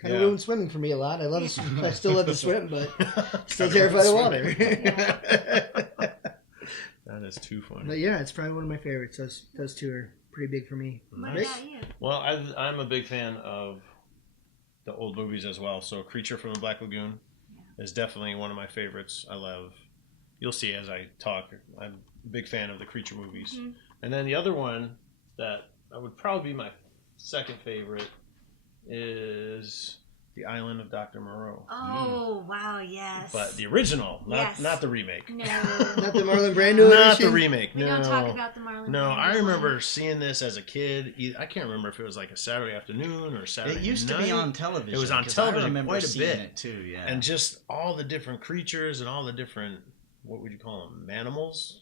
Kind of Yeah. ruined swimming for me a lot. I still love to swim, but still Kinda terrified of swimming. water. That is too funny. But yeah, it's probably one of my favorites. Those two are pretty big for me. What Rick? about you? Well, I'm a big fan of the old movies as well. So, Creature from the Black Lagoon is definitely one of my favorites. I love. You'll see as I talk. I'm a big fan of the Creature movies. Mm-hmm. And then the other one that would probably be my second favorite is The Island of Dr. Moreau. Oh, wow, yes. But the original, Yes. not the remake. No. Not the Marlon Brando Not edition? the remake. We no. don't talk about the Marlon No, Brando I one. remember seeing this as a kid. I can't remember if it was like a Saturday afternoon or Saturday It used night. to be on television. It was on 'cause television I remember quite a seeing bit. it too. Yeah. And just all the different creatures and all the different, what would you call them, manimals?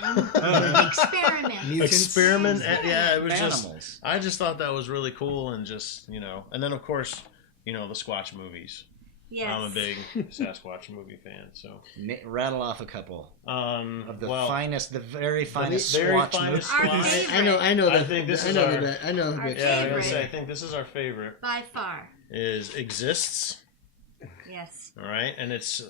Experiment. Mutants. Experiment. Experiment. Yeah, it was just. Animals. I just thought that was really cool and just and then of course the Squatch movies. Yes. I'm a big Sasquatch movie fan. So Rattle off a couple of the well, finest, the very finest very Squatch finest Our movies. favorite. I know I the. think this I is know our- the. I know the. our bit. yeah, I was gonna favorite. say I think this is our favorite. By far. Is Exists. Yes. All right, and it's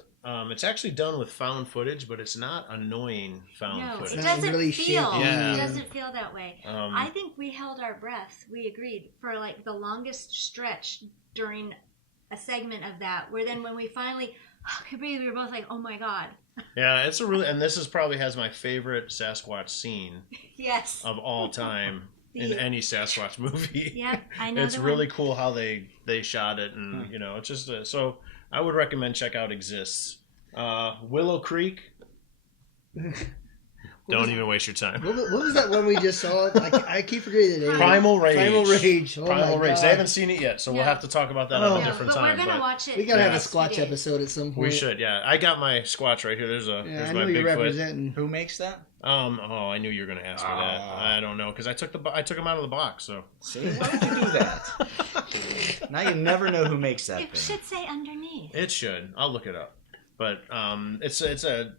actually done with found footage, but it's not annoying found No, footage. it not doesn't really feel. shaky. Yeah. It doesn't feel that way. Um, I think we held our breath. We agreed for like the longest stretch during a segment of that. Where then when we finally could breathe, we were both like, "Oh my god!" Yeah, it's a really, and this is probably has my favorite Sasquatch scene Yes. of all time in any Sasquatch movie. Yep, I know. It's the really one. cool how they shot it, and it's just so I would recommend check out Exists. Willow Creek. Don't even waste your time. What was that one we just saw? I keep forgetting the name. Primal Rage. Primal Rage. Oh Primal my Rage. God. They haven't seen it yet, so we'll No. have to talk about that Oh. at a No, different but time. we're gonna watch it. We gotta have a next Squatch few days. episode at some point. We should, yeah. I got my Squatch right here. There's Yeah, there's I my know you're Bigfoot. representing. Who makes that? Oh, I knew you were gonna ask me that. I don't know because I took them out of the box. So See, why would you do that? Now you never know who makes that It thing. should say underneath. it should. I'll look it up. But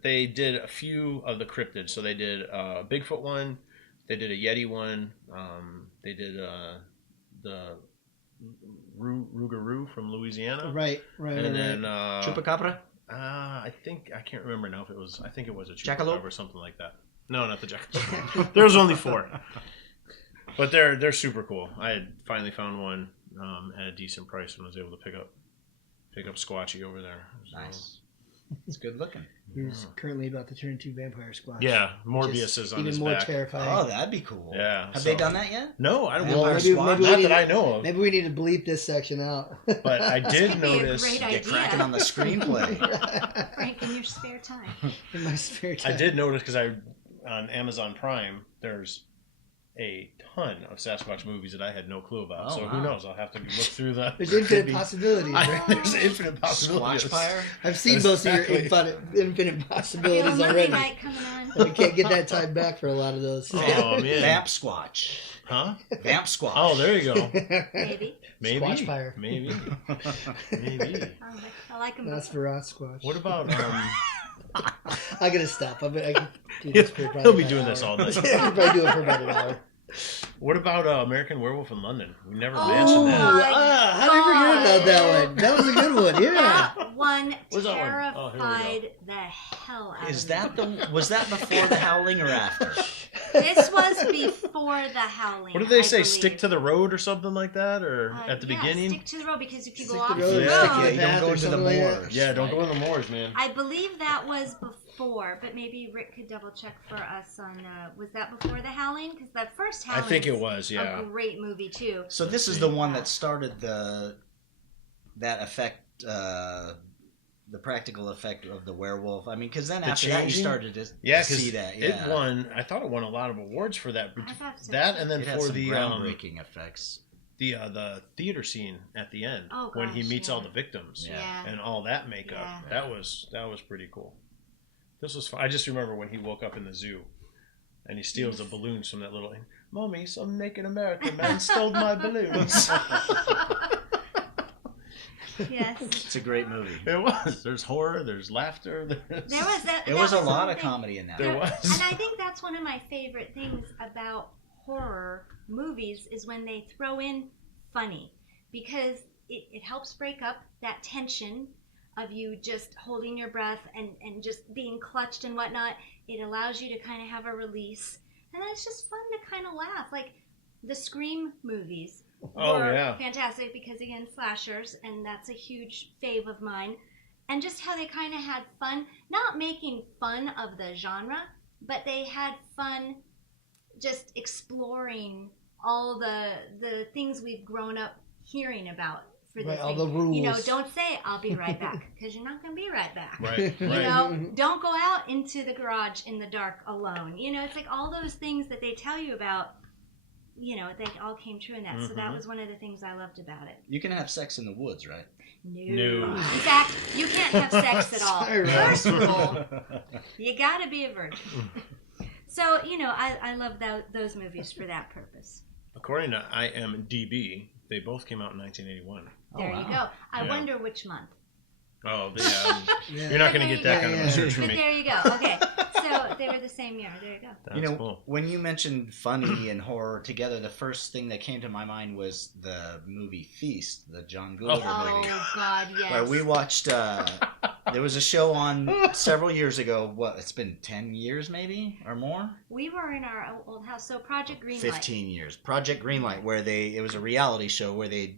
they did a few of the cryptids. So they did a Bigfoot one, they did a Yeti one, they did the Rougarou from Louisiana, Right. and then Chupacabra? I can't remember now if it was. I think it was a Jackalope? Chupacabra or something like that. No, not the jackalope. There's only 4, but they're super cool. I had finally found one at a decent price and was able to pick up Squatchy over there. So, Nice. It's good looking. He's currently about to turn into Vampire Squatch. Yeah, Morbius Just is on even his more back. terrifying. Oh, that'd be cool. Yeah, Have so- they done that yet? No, I don't. Well, Well, maybe not we that need- I know of. Maybe we need to bleep this section out. But I did That'd be a notice. great Get idea. cracking on the screenplay. Frank, in your spare time. In my spare I time. did notice because on Amazon Prime there's a ton of Sasquatch movies that I had no clue about. Oh, so wow. who knows? I'll have to look through the. There's infinite Could be- possibilities. Right? There's infinite possibilities. Squatchfire? I've seen most of your Exactly. infinite You possibilities have a movie already. night coming on. We can't get that time back for a lot of those. Oh man. Vamp Squatch. Huh? Vamp Squatch. Oh, there you go. Maybe. Maybe. Squatchfire. Maybe. Maybe. I like them That's both. for Squatch. What about I gotta stop. I can do this for probably He'll be about doing an this hour. all night. I can probably do it for about an hour. What about American Werewolf in London? We never Oh, mentioned that. my How did I forget about that one? That was a good one. Yeah. That one Where's that one? Oh, here we go. terrified the hell out Is of that me. was that before the Howling or after? This was before the Howling. What did they I say? believe. Stick to the road or something like that? Or at the yeah, beginning? stick to the road, because if you go Stick off to the the road, Yeah. stick to road, the You don't path go or into the something like that. moors. Yeah, don't go in the moors, man. I believe that was before, but maybe Rick could double check for us on. Was that before the Howling? Because that first I Howling. think it is was, yeah. a great movie too. So this is the one that started that effect, the practical effect of the werewolf. I mean, because then The after that you changing? started to Yeah, see because that. Yeah. it won. I thought it won a lot of awards for that. I thought so. That and then It had for some the groundbreaking effects. the theater scene at the end Oh, when he gosh, meets yeah. all the victims Yeah. and all that makeup. Yeah. That was pretty cool. This was fun. I just remember when he woke up in the zoo and he steals the balloons from that little. Mommy, some naked American man stole my balloons. Yes. It's a great movie. It was. There's horror. There's laughter. There's... There was that. There that was a the lot whole of thing. comedy in that. There was. And I think that's one of my favorite things about horror movies is when they throw in funny, because it helps break up that tension of you just holding your breath and just being clutched and whatnot. It allows you to kind of have a release. And it's just fun to kind of laugh. Like the Scream movies Oh, were yeah. fantastic because, again, slashers, and that's a huge fave of mine. And just how they kind of had fun, not making fun of the genre, but they had fun just exploring all the things we've grown up hearing about for this Right, all thing. the rules. You know, don't say, I'll be right back, because you're not going to be right back. Right. You Right. know, don't go out into the garage in the dark alone. You know, it's like all those things that they tell you about, you know, they all came true in that. So that Mhm. was one of the things I loved about it. You can have sex in the woods, right? No. In fact, you can't have sex at all. Sorry. First rule, you gotta be a virgin. So, you know, I love those movies for that purpose. According to IMDb, they both came out in 1981. There wow. you go. I Yeah. wonder which month. Oh, yeah. Yeah. You're not going to get that Yeah, kind of yeah. research from But me. there you go. Okay. So they were the same year. There you go. That's You know, cool. when you mentioned funny and horror together, the first thing that came to my mind was the movie Feast, the John Gulliver movie. Oh, God, yes. Where we watched, there was a show on several years ago. What, it's been 10 years maybe or more? We were in our old house. So Project Greenlight. 15 years. Project Greenlight, where it was a reality show where they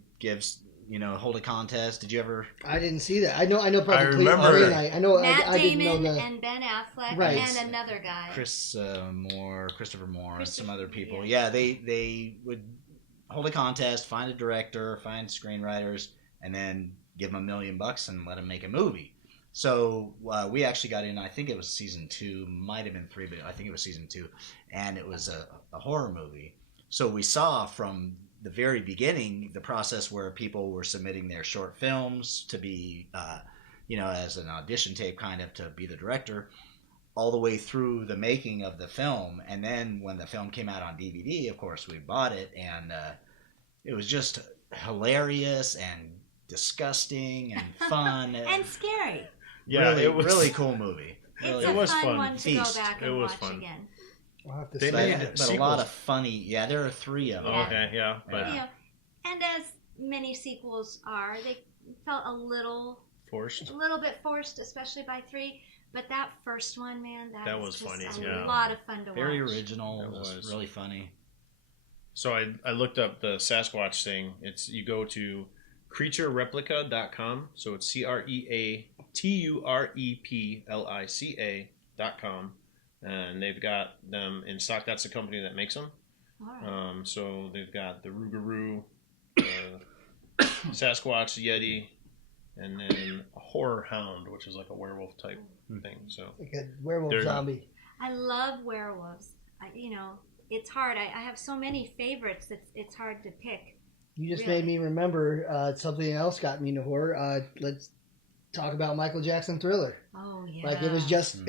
hold a contest. Did you ever? I didn't see that. I know. Probably remember Green that. Light. I know. Matt I didn't Damon know the. and Ben Affleck Right. and another guy. Christopher Moore, and some other people. yeah. Yeah, they would hold a contest, find a director, find screenwriters, and then give them $1 million and let them make a movie. So we actually got in. I think it was season 2, might have been 3, but I think it was season 2, and it was a horror movie. So we saw from the very beginning the process where people were submitting their short films to be, as an audition tape, kind of to be the director, all the way through the making of the film. And then when the film came out on DVD, of course, we bought it, and it was just hilarious and disgusting and fun And scary. Yeah, really, it was really cool movie. It's It a was fun fun. one to Feast. go back It and was watch fun. again. I'll have to They see made that. it. But a lot of funny. Yeah, there are 3 of them. Yeah. Okay, yeah. But You know, and as many sequels are, they felt a little forced. bit forced, especially by 3. But that first one, man, that was just funny, a yeah. lot of fun to Very watch. original. It It was was. really funny. So I looked up the Sasquatch thing. You go to creaturereplica.com. So it's CreatureReplica.com. And they've got them in stock. That's the company that makes them. All right. So they've got the Rougarou, Sasquatch, Yeti, and then a horror hound, which is like a werewolf type thing. So Like a werewolf There- zombie. I love werewolves. It's hard. I have so many favorites. It's hard to pick. You just Really? made me remember something else got me into horror. Let's talk about Michael Jackson Thriller. Oh yeah. Like it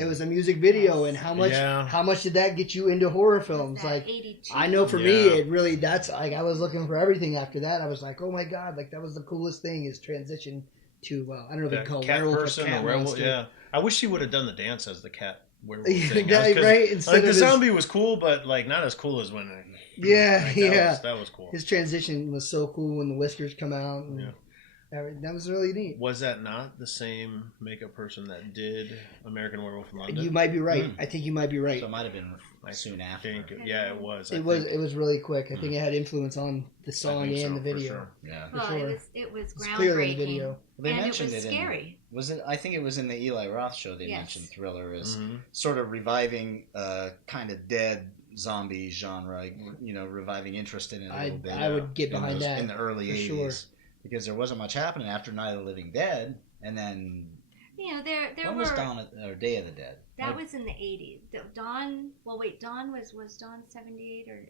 was a music video, Yes. and how much Yeah. did that get you into horror films? That Like 82. I know for me, Yeah. it really that's like I was looking for everything after that. I was like, oh my god, like that was the coolest thing is transition to I don't know if they that call it cat werewolf person or cat or werewolf. monster. Yeah. I wish he would have done the dance as the cat werewolf Yeah, thing. right. Instead The of zombie was cool, but like not as cool as when. That was cool. His transition was so cool when the whiskers come out. And Yeah. that was really neat. Was that not the same makeup person that did American Werewolf in London? You might be right. I think you might be right. So it might have been soon after. Yeah, it was. It was really quick. I think it had influence on the song and the video. For sure. Yeah. Well, sure. it was It's clear in the groundbreaking. video. They and mentioned it was it scary. I think it was in the Eli Roth show they Yes. mentioned Thriller as Mhm. sort of reviving kind of dead zombie genre, reviving interest in it a little bit. I would get behind that in the early for 80s. sure. Because there wasn't much happening after Night of the Living Dead, and then There when were. was Day of the Dead? That was in the 80s. Dawn. Well, wait. Dawn was Dawn 78 or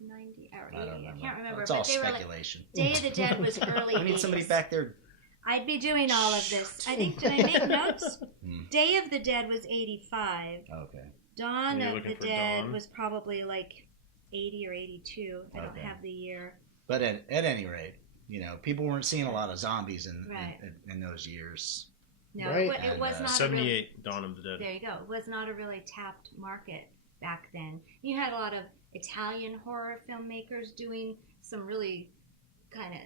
90 or 80? I don't remember. I can't remember. It's but all they were speculation. Day of the Dead was early. I need 80s. somebody back there. I'd be doing all of this. I think. Did I make notes? Hmm. Day of the Dead was 85. Okay. Dawn You're of looking the for Dead Dawn? was probably like 80 or 82. I don't Okay. have the year. But at any rate, people weren't seeing a lot of zombies Right. in those years. No, Right. it was And, not 78, Dawn of the A really, Dead. there you go. It was not a really tapped market back then. You had a lot of Italian horror filmmakers doing some really kind of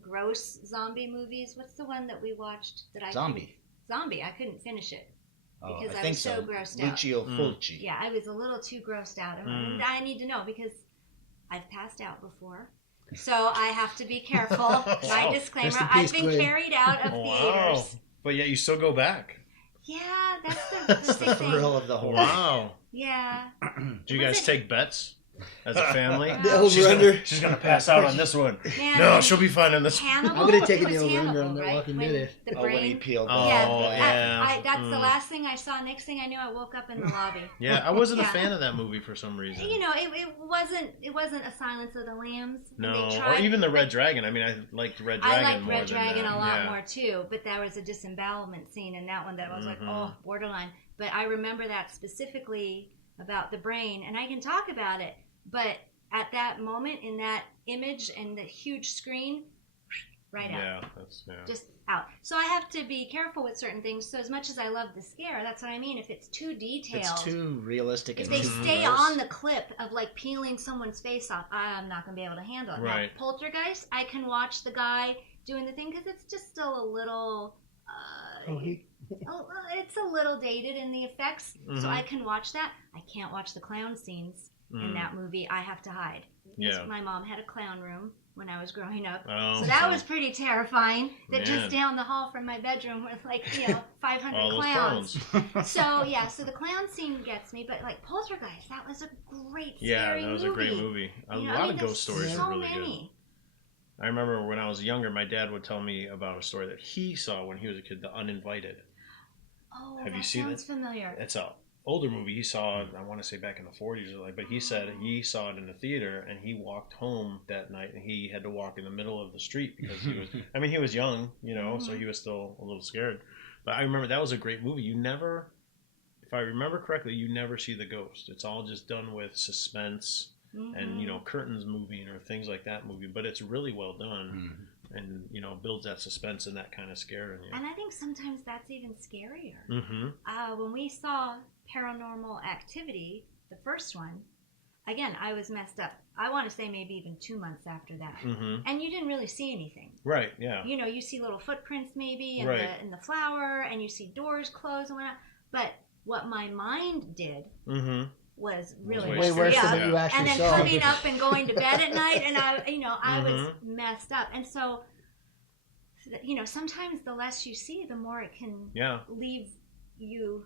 gross zombie movies. What's the one that we watched that I Zombie. Zombie. I couldn't finish it. Oh, Because I I think was so grossed out. Lucio Fulci. Yeah, I was a little too grossed out. And I need to know because I've passed out before. So I have to be careful. My disclaimer, Rest in I've peace, been Gwen. carried out of Wow. theaters. But yet you still go back. Yeah, that's the It's the big thing. thrill of the horror. Wow. Yeah. Do you guys take bets as a family? The over-under. She's gonna pass out on this one. Man, No, she'll be fine on this one. Hannibal? I'm gonna take It the was over-under Hannibal, on that right? Walking When Dead. the When he brain. peeled Oh, Yeah, yeah. that's the last thing I saw. Next thing I knew, I woke up in the lobby. Yeah, I wasn't a Yeah. fan of that movie for some reason. It wasn't a Silence of the Lambs. And No, they or tried, even the Red Dragon. I mean, I liked Red Dragon I liked more Red than Dragon that. a lot Yeah. more too, but there was a disembowelment scene in that one that I was like, Mhm. oh, borderline. But I remember that specifically about the brain, and I can talk about it. But at that moment, in that image and the huge screen, right out. Yeah, Just out. So I have to be careful with certain things. So as much as I love the scare, that's what I mean. If it's too detailed, It's too realistic. if and they too stay gross. on the clip of like peeling someone's face off, I'm not going to be able to handle it. Right. Now, Poltergeist, I can watch the guy doing the thing because it's just still a little. It's a little dated in the effects, so Mhm. I can watch that. I can't watch the clown scenes in that movie. I have to hide. Because Yeah. my mom had a clown room when I was growing up. Oh, So that was pretty terrifying. That Man. just down the hall from my bedroom with 500 all those clowns. clowns. So the clown scene gets me, but like Poltergeist, that was a great Yeah, scary that was movie. a great movie. A You know, lot I mean, of there's ghost stories so are really many. good. I remember when I was younger, my dad would tell me about a story that he saw when he was a kid, The Uninvited. Oh, Have that you seen sounds it? familiar. It's a older movie. He saw it, I want to say back in the 40s or like, but he said he saw it in the theater and he walked home that night and he had to walk in the middle of the street because he was, I mean, he was young, so he was still a little scared. But I remember that was a great movie. You never, if I remember correctly, you never see the ghost. It's all just done with suspense and, curtains moving or things like that moving, but it's really well done. And builds that suspense and that kind of scare in you. And I think sometimes that's even scarier. Mm-hmm. When we saw Paranormal Activity, the first one, again, I was messed up. I want to say maybe even 2 months after that. Mm-hmm. And you didn't really see anything. Right, yeah. You see little footprints maybe in, Right. in the flower, and you see doors close and whatnot. But what my mind did Mm-hmm. was really Way Way messed worse me than up. what you actually And then saw. coming up and going to bed at night, and I was Mm-hmm. messed up. And so, sometimes the less you see, the more it can Yeah. leave you.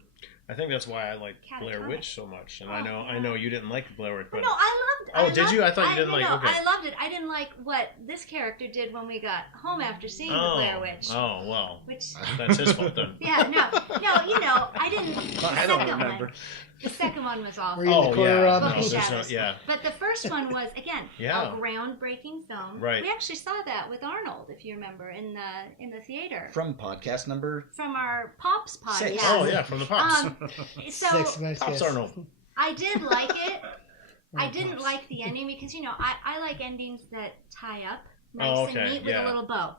I think that's why I like Blair Catatonic. Witch so much. And Oh, I know you didn't like Blair Witch, but No, I loved. Oh, did you? I thought you didn't like- okay. I loved it. I didn't like what this character did when we got home after seeing the Blair Witch. Oh, well. Which. That's his fault then. Yeah, no, I didn't. The I don't second remember. one. The second one was awful. Were you in the corner, Rob? No, Bookie there's no, Shadows. yeah. But the first one was again Yeah. a groundbreaking film. Right. We actually saw that with Arnold, if you remember, in the theater From podcast number from our Pops podcast. Six. Oh, yeah, from the Pops. So 6 months. Pops Arnold. I did like it. I Oh, didn't Pops. like the ending because I like endings that tie up nice Oh, okay, and neat with yeah. a little bow.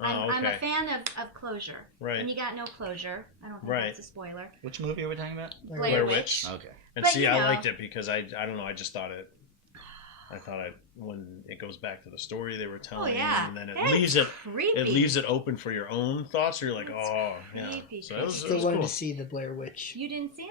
I'm a fan of closure. Right. And you got no closure. I don't think Right. that's a spoiler. Which movie are we talking about? Blair Witch. Okay. And But, see, you I know. liked it because I don't know, I just thought it. When it goes back to the story they were telling, yeah. and then it That's leaves it creepy. open for your own thoughts. Or you're like, That's oh, yeah. creepy. So it was, Still it was wanted cool. to see the Blair Witch. You didn't see it?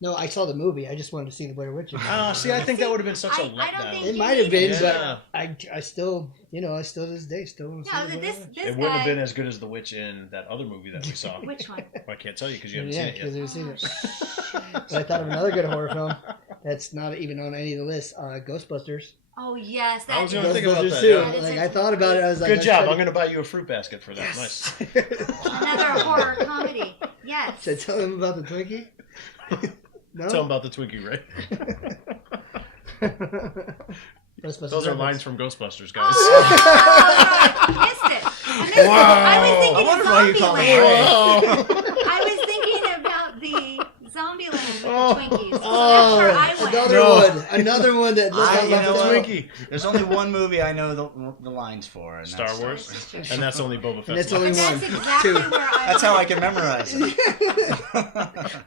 No, I saw the movie. I just wanted to see the Blair Witch. See, I think that would have been such a I don't letdown. think It you might have been, needed Yeah. but I still, I still to this day still want to No, see the this Blair Witch. this It wouldn't have been guy. as good as The Witch in that other movie that we saw. Which one? Well, I can't tell you because you haven't Yeah, seen because it I've seen Oh, it. shoot. But I thought of another good horror film that's not even on any of the lists. Ghostbusters. Oh yes, I was that gonna is think about Ghostbusters that, too. yeah. That is Like a I thought about it. I was like, Good let's job. try I'm going to buy you a fruit basket for that. Yes. Nice. another horror comedy. Yes. Should I tell them about the Twinkie? No. Tell them about the Twinkie, right? Ghostbusters Those are reference. lines from Ghostbusters, guys. Oh, no, I missed it. I missed it. I was I thinking wonder of why you call it Zombieland. I was thinking about the Zombieland with the Twinkies. So that's where I went. Another one that I- looks you like know the what? Twinkie. There's only one movie I know the lines for. And Star that's Wars, and that's only Boba And Fett's that's only And lines. that's one. exactly Two. where I That's how I went. can memorize it.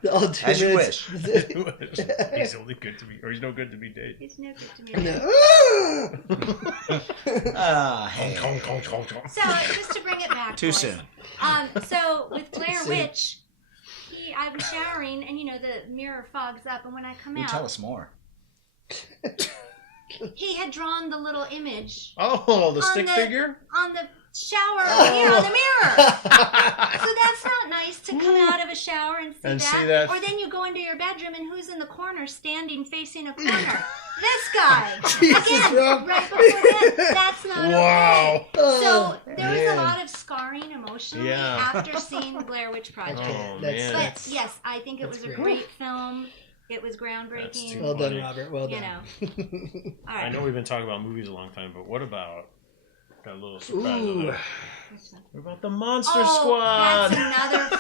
The all 2 As you minutes. He's only good to me, or he's no good to be dead. It's no good to me. Hey. So just to bring it back. Too boys. soon. So with Blair Soon. Witch, I was showering and the mirror fogs up, and when I come You out, tell us more. he had drawn the little image Oh, the On stick the- figure? on the shower here on the mirror. So that's not nice to come out of a shower and see that. Or then you go into your bedroom and who's in the corner standing facing a corner? This guy. Jesus, Again, Rob. right before that. That's not Wow. okay. So there was a man. lot of scarring emotionally Yeah. after seeing the Blair Witch Project. Oh, That's- man. But yes, I think it That's was a great. great film. It was That's groundbreaking. too Well done, funny. Robert. Well You done. know. All I right. know we've been talking about movies a long time, but what about got a little surprise over Ooh, there. What about the Monster Oh, Squad? that's another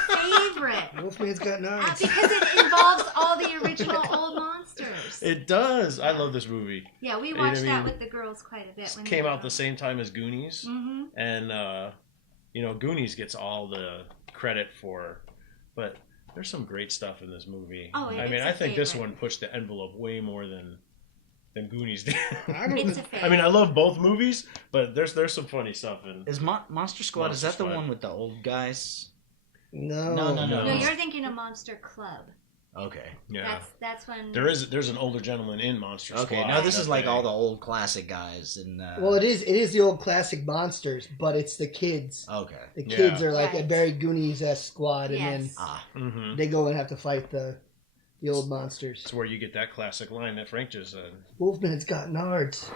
favorite. Wolfman's got knives. Because it involves all the original old monsters. It does. I love this movie. Yeah, we I watched mean, that with the girls quite a bit. It came out the same time as Goonies, Mm-hmm. and Goonies gets all the credit for, but there's some great stuff in this movie. Oh, I it's mean, a I think this favorite. one pushed the envelope way more than Goonies did. I don't It's know. a favorite. I mean, I love both movies, but there's some funny stuff in. Is Monster Squad, is Monster that the Squad. one with the old guys? No. No. No, you're thinking of Monster Club. Okay. Yeah, That's when there's an older gentleman in Monster Squad. Okay, no, this is that like they- all the old classic guys. And Well, it is the old classic monsters, but it's the kids. Okay. The kids Yeah. are like a Right. very Goonies-esque squad, and then Yes. Mhm. they go and have to fight the old monsters. It's where you get that classic line that Frank just said. Wolfman's got nards.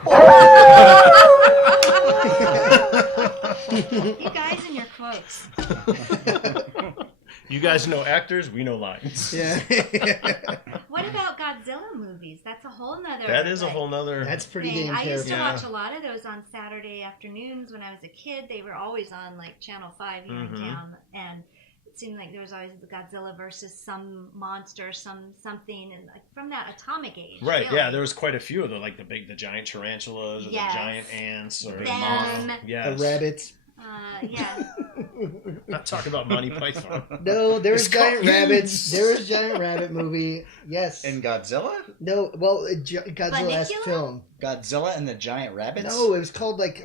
You guys and your quotes. You guys know actors, we know lines. Yeah. What about Godzilla movies? That's a whole nother. That is a like, whole nother. That's pretty thing. damn I used to terrible. watch a lot of those on Saturday afternoons when I was a kid. They were always on like Channel 5 here Mhm. in town, and it seemed like there was always the Godzilla versus some monster, something, and like from that atomic age. Right, really. yeah, there was quite a few of them, like the giant tarantulas or Yes. the giant ants or Them. Yes. The rabbits. Yeah. Not talking about Monty Python. No, there was It's giant called rabbits. Goons. There was giant rabbit movie. Yes. And Godzilla? No, well, Godzilla-esque Bunnicula? film. Godzilla and the Giant Rabbits? No, it was called like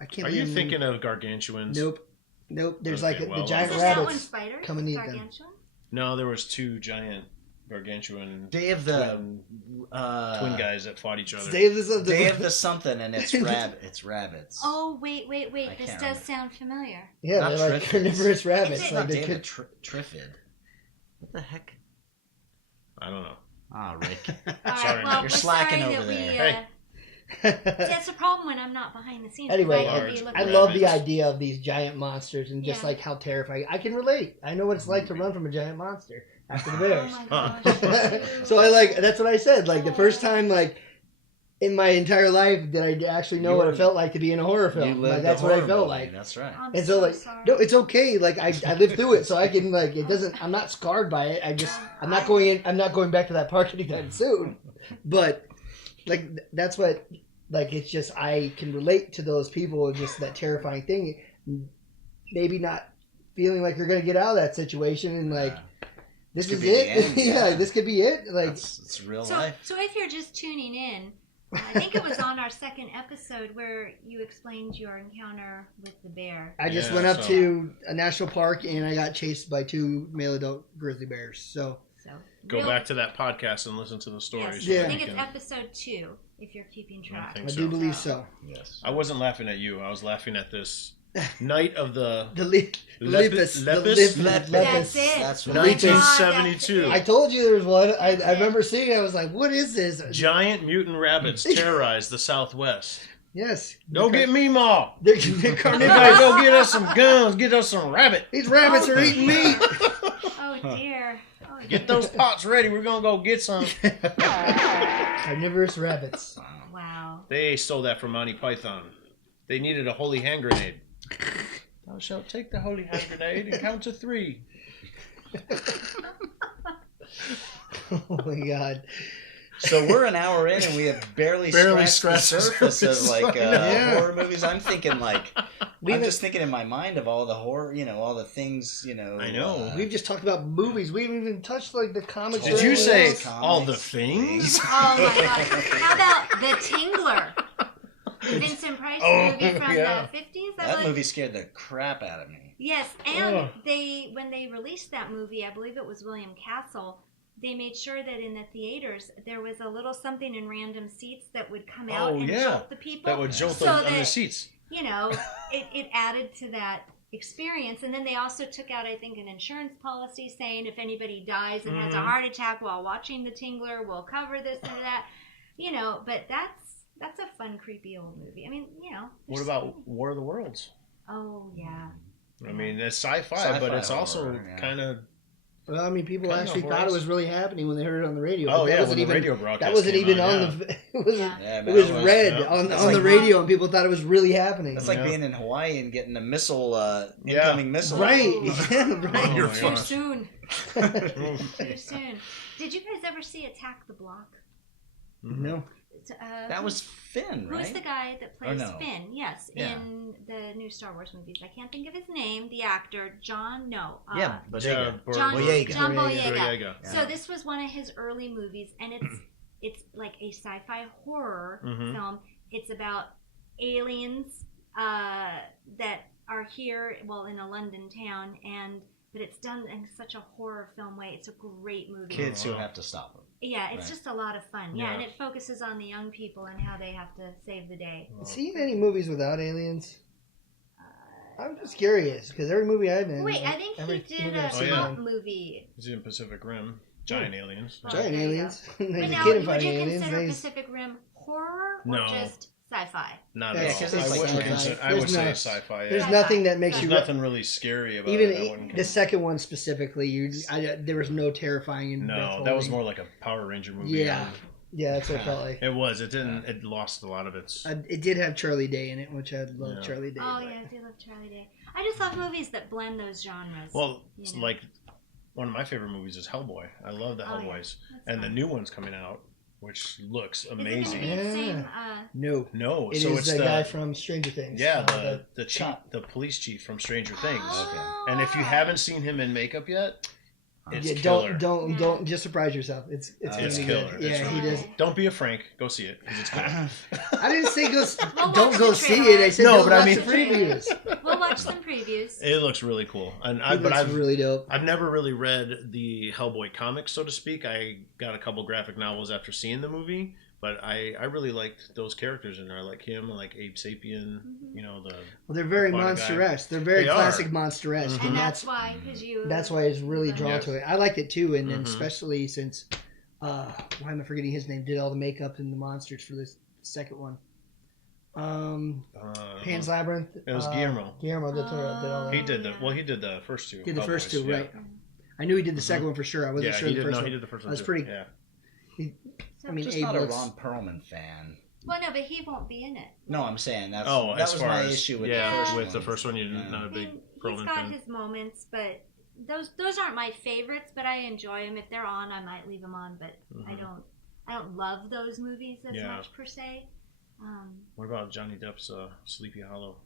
I can't. Are you remember. thinking of Gargantuans? Nope. There's Okay, like well, the giant Is that one rabbits. spiders? come and eat them. Gargantuan? No, there was two giant gargantuan Day of the twin guys that fought each other. Day of the Day of the something, and it's rabbits. Oh, wait. I This can't does remember. sound familiar. Yeah, Not they're like Triffids. carnivorous Is rabbits. it- It's Like not they David could. Triffid. What the heck? I don't know. Ah, Rick. All right, Sorry, well, you're we're slacking sorry over that there. we, Hey. That's a problem when I'm not behind the scenes. Anyway, I, Large I love the rabbits. idea of these giant monsters and just Yeah. like how terrifying. I can relate. I know what it's like to run from a giant monster after the Oh bears. my Huh. gosh. So I like that's what I said. Like the first time, like in my entire life, did I actually know You what were- it felt like to be in a horror You film. lived Like the that's what I horror felt movie, like. That's right. I'm And so like, sorry. no, it's okay. Like I lived through it, so I can like it doesn't. I'm not scarred by it. I'm not going in. I'm not going back to that park anytime soon. But like that's what like it's just I can relate to those people and just that terrifying thing. maybe not feeling like they're going to get out of that situation and like this Could is be the it. end, Yeah, yeah. this could be it. Like it's real So, life. so if you're just tuning in, I think it was on our second episode where you explained your encounter with the bear. I just Yeah, went up so- to a national park and I got chased by 2 male adult grizzly bears. So So Go real- back to that podcast and listen to the story. Yes, so Yeah. that I think you it's can- episode 2 if you're keeping track. think I so. do believe so. Yes. I wasn't laughing at you. I was laughing at this night of the The lepus. Lepus? That's it. That's what The lepus. 1972. I told you there was one. I remember seeing it. I was like, what is this? Giant mutant rabbits terrorized the Southwest. Yes. Go get me, Ma. They're Everybody carnivorous. go get us some guns. Get us some rabbit. These rabbits are eating meat. Oh dear. Oh, Get those pots ready. We're going to go get some. Carnivorous rabbits. wow. They stole that from Monty Python. They needed a holy hand grenade. Thou shalt take the holy hand grenade and count to 3. Oh my god. So we're an hour in and we have barely scratched the surface of like Yeah. horror movies. I'm thinking like We've I'm just thinking in my mind of all the horror, all the things, I know. We've just talked about movies. We haven't even touched like the comics. Did or you anything say else. all the things? Oh my god. How about The Tingler? The Vincent Price movie from yeah. the 50s? that movie scared the crap out of me. Yes, and Ugh. when they released that movie, I believe it was William Castle, they made sure that in the theaters there was a little something in random seats that would come out Oh, and yeah. jolt the people. That would jolt So on the that- seats. It added to that experience. And then they also took out, I think, an insurance policy saying if anybody dies and has a Mhm. heart attack while watching The Tingler, we'll cover this or that. But that's a fun, creepy old movie. I mean, What there's about so many- War of the Worlds? Oh, yeah. I mean, it's sci-fi, Sci-fi but it's also horror, yeah. kind of... Well, I mean, people Kinda actually thought it horrors. was really happening when they heard it on the radio. Oh, but that yeah, wasn't when the even, radio broadcast that wasn't came even out, on yeah. the. It was Yeah. Yeah, it man, was that red yeah. on It's the like- radio, and people thought it was really happening. It's like Yeah. being in Hawaii and getting a missile, Yeah. incoming missile. Right, Oh. yeah, Oh, right. my Too gosh. soon. Mm. Too soon. Did you guys ever see Attack the Block? No, It's, That was Finn, right? Who's the guy that plays no? Finn? Yes, Yeah. in the new Star Wars movies. I can't think of his name. The actor John. No. Yeah, but Yeah, John Boyega. John Boyega. Boyega. Boyega. So this was one of his early movies, and it's like a sci-fi horror Mhm. film. It's about aliens that are here, well, in a London town, but it's done in such a horror film way. It's a great movie. Kids who have to stop them. Yeah, it's Right. just a lot of fun. Yeah, Yeah. and it focuses on the young people and how they have to save the day. seen any movies without aliens? I'm just curious because every movie I've been. Wait, I think every he did movie a I've seen, cop movie. He's in Pacific Rim. Giant aliens. Oh, giant there you aliens. But There's a now, kid would fighting you aliens. consider They- Pacific Rim horror or No. just sci-fi? Not Yeah, at 'cause all. it's I like would, sci-fi. consider, I There's would say no- sci-fi. There's Yeah. nothing that makes There's you nothing really scary about even it. I wouldn't the second one specifically. There was no terrifying. And No, that was more like a Power Ranger movie. Yeah. Yeah, that's what it felt like. It was. It didn't. It lost a lot of its. It did have Charlie Day in it, which I love Yeah. Charlie Day. Oh but- yeah, I do love Charlie Day. I just love movies that blend those genres. Well, you know. like one of my favorite movies is Hellboy. I love the Oh, yeah. Hellboys, That's and the fun. new one's coming out, which looks Is it gonna amazing. be the same? No, No, it so is it's the the guy from Stranger Things. yeah Uh, the chief, cop. the police chief from Stranger Things. Oh, And if you alright. haven't seen him in makeup yet, it's yeah, killer. don't just surprise yourself. It's It's gonna be killer. good. It's Yeah, he really does. cool. Don't be a Frank. Go see it because it's cool. I didn't say go. We'll Don't watch go the see trailer. it. I said No, go but I watch mean- the previews. We'll watch some previews. It looks really cool, and It looks I've really dope. I've never really read the Hellboy comics, so to speak. I got a couple graphic novels after seeing the movie, but I really liked those characters in there. I like him, I like Abe Sapien, Mhm. you know, the Well, they're very Funny guy. monster-esque. They're very They are. classic monster-esque, Mhm. And that's why, because that's why it's really drawn Yes. to it. I liked it too, and then Mhm. especially since why am I forgetting his name? Did all the makeup and the monsters for this second one. Pan's Labyrinth. It was Guillermo. Guillermo did all He did the first two. Did the first Hellboys, two, yeah. right? I knew he did the second one for sure. I wasn't Yeah, sure he the did. first No, one. he did the first one. That's too. pretty- Yeah. I mean, just Abe not a looks- Ron Perlman fan. Well, no, but he won't be in it. No, I'm saying that As was far my as issue with yeah, the first with one. the first one, you're Yeah. not a I big mean, he's Perlman got fan. his moments, but those aren't my favorites. But I enjoy them. If they're on, I might leave them on. But I Mhm. don't love those movies as Yeah. much per se. What about Johnny Depp's Sleepy Hollow?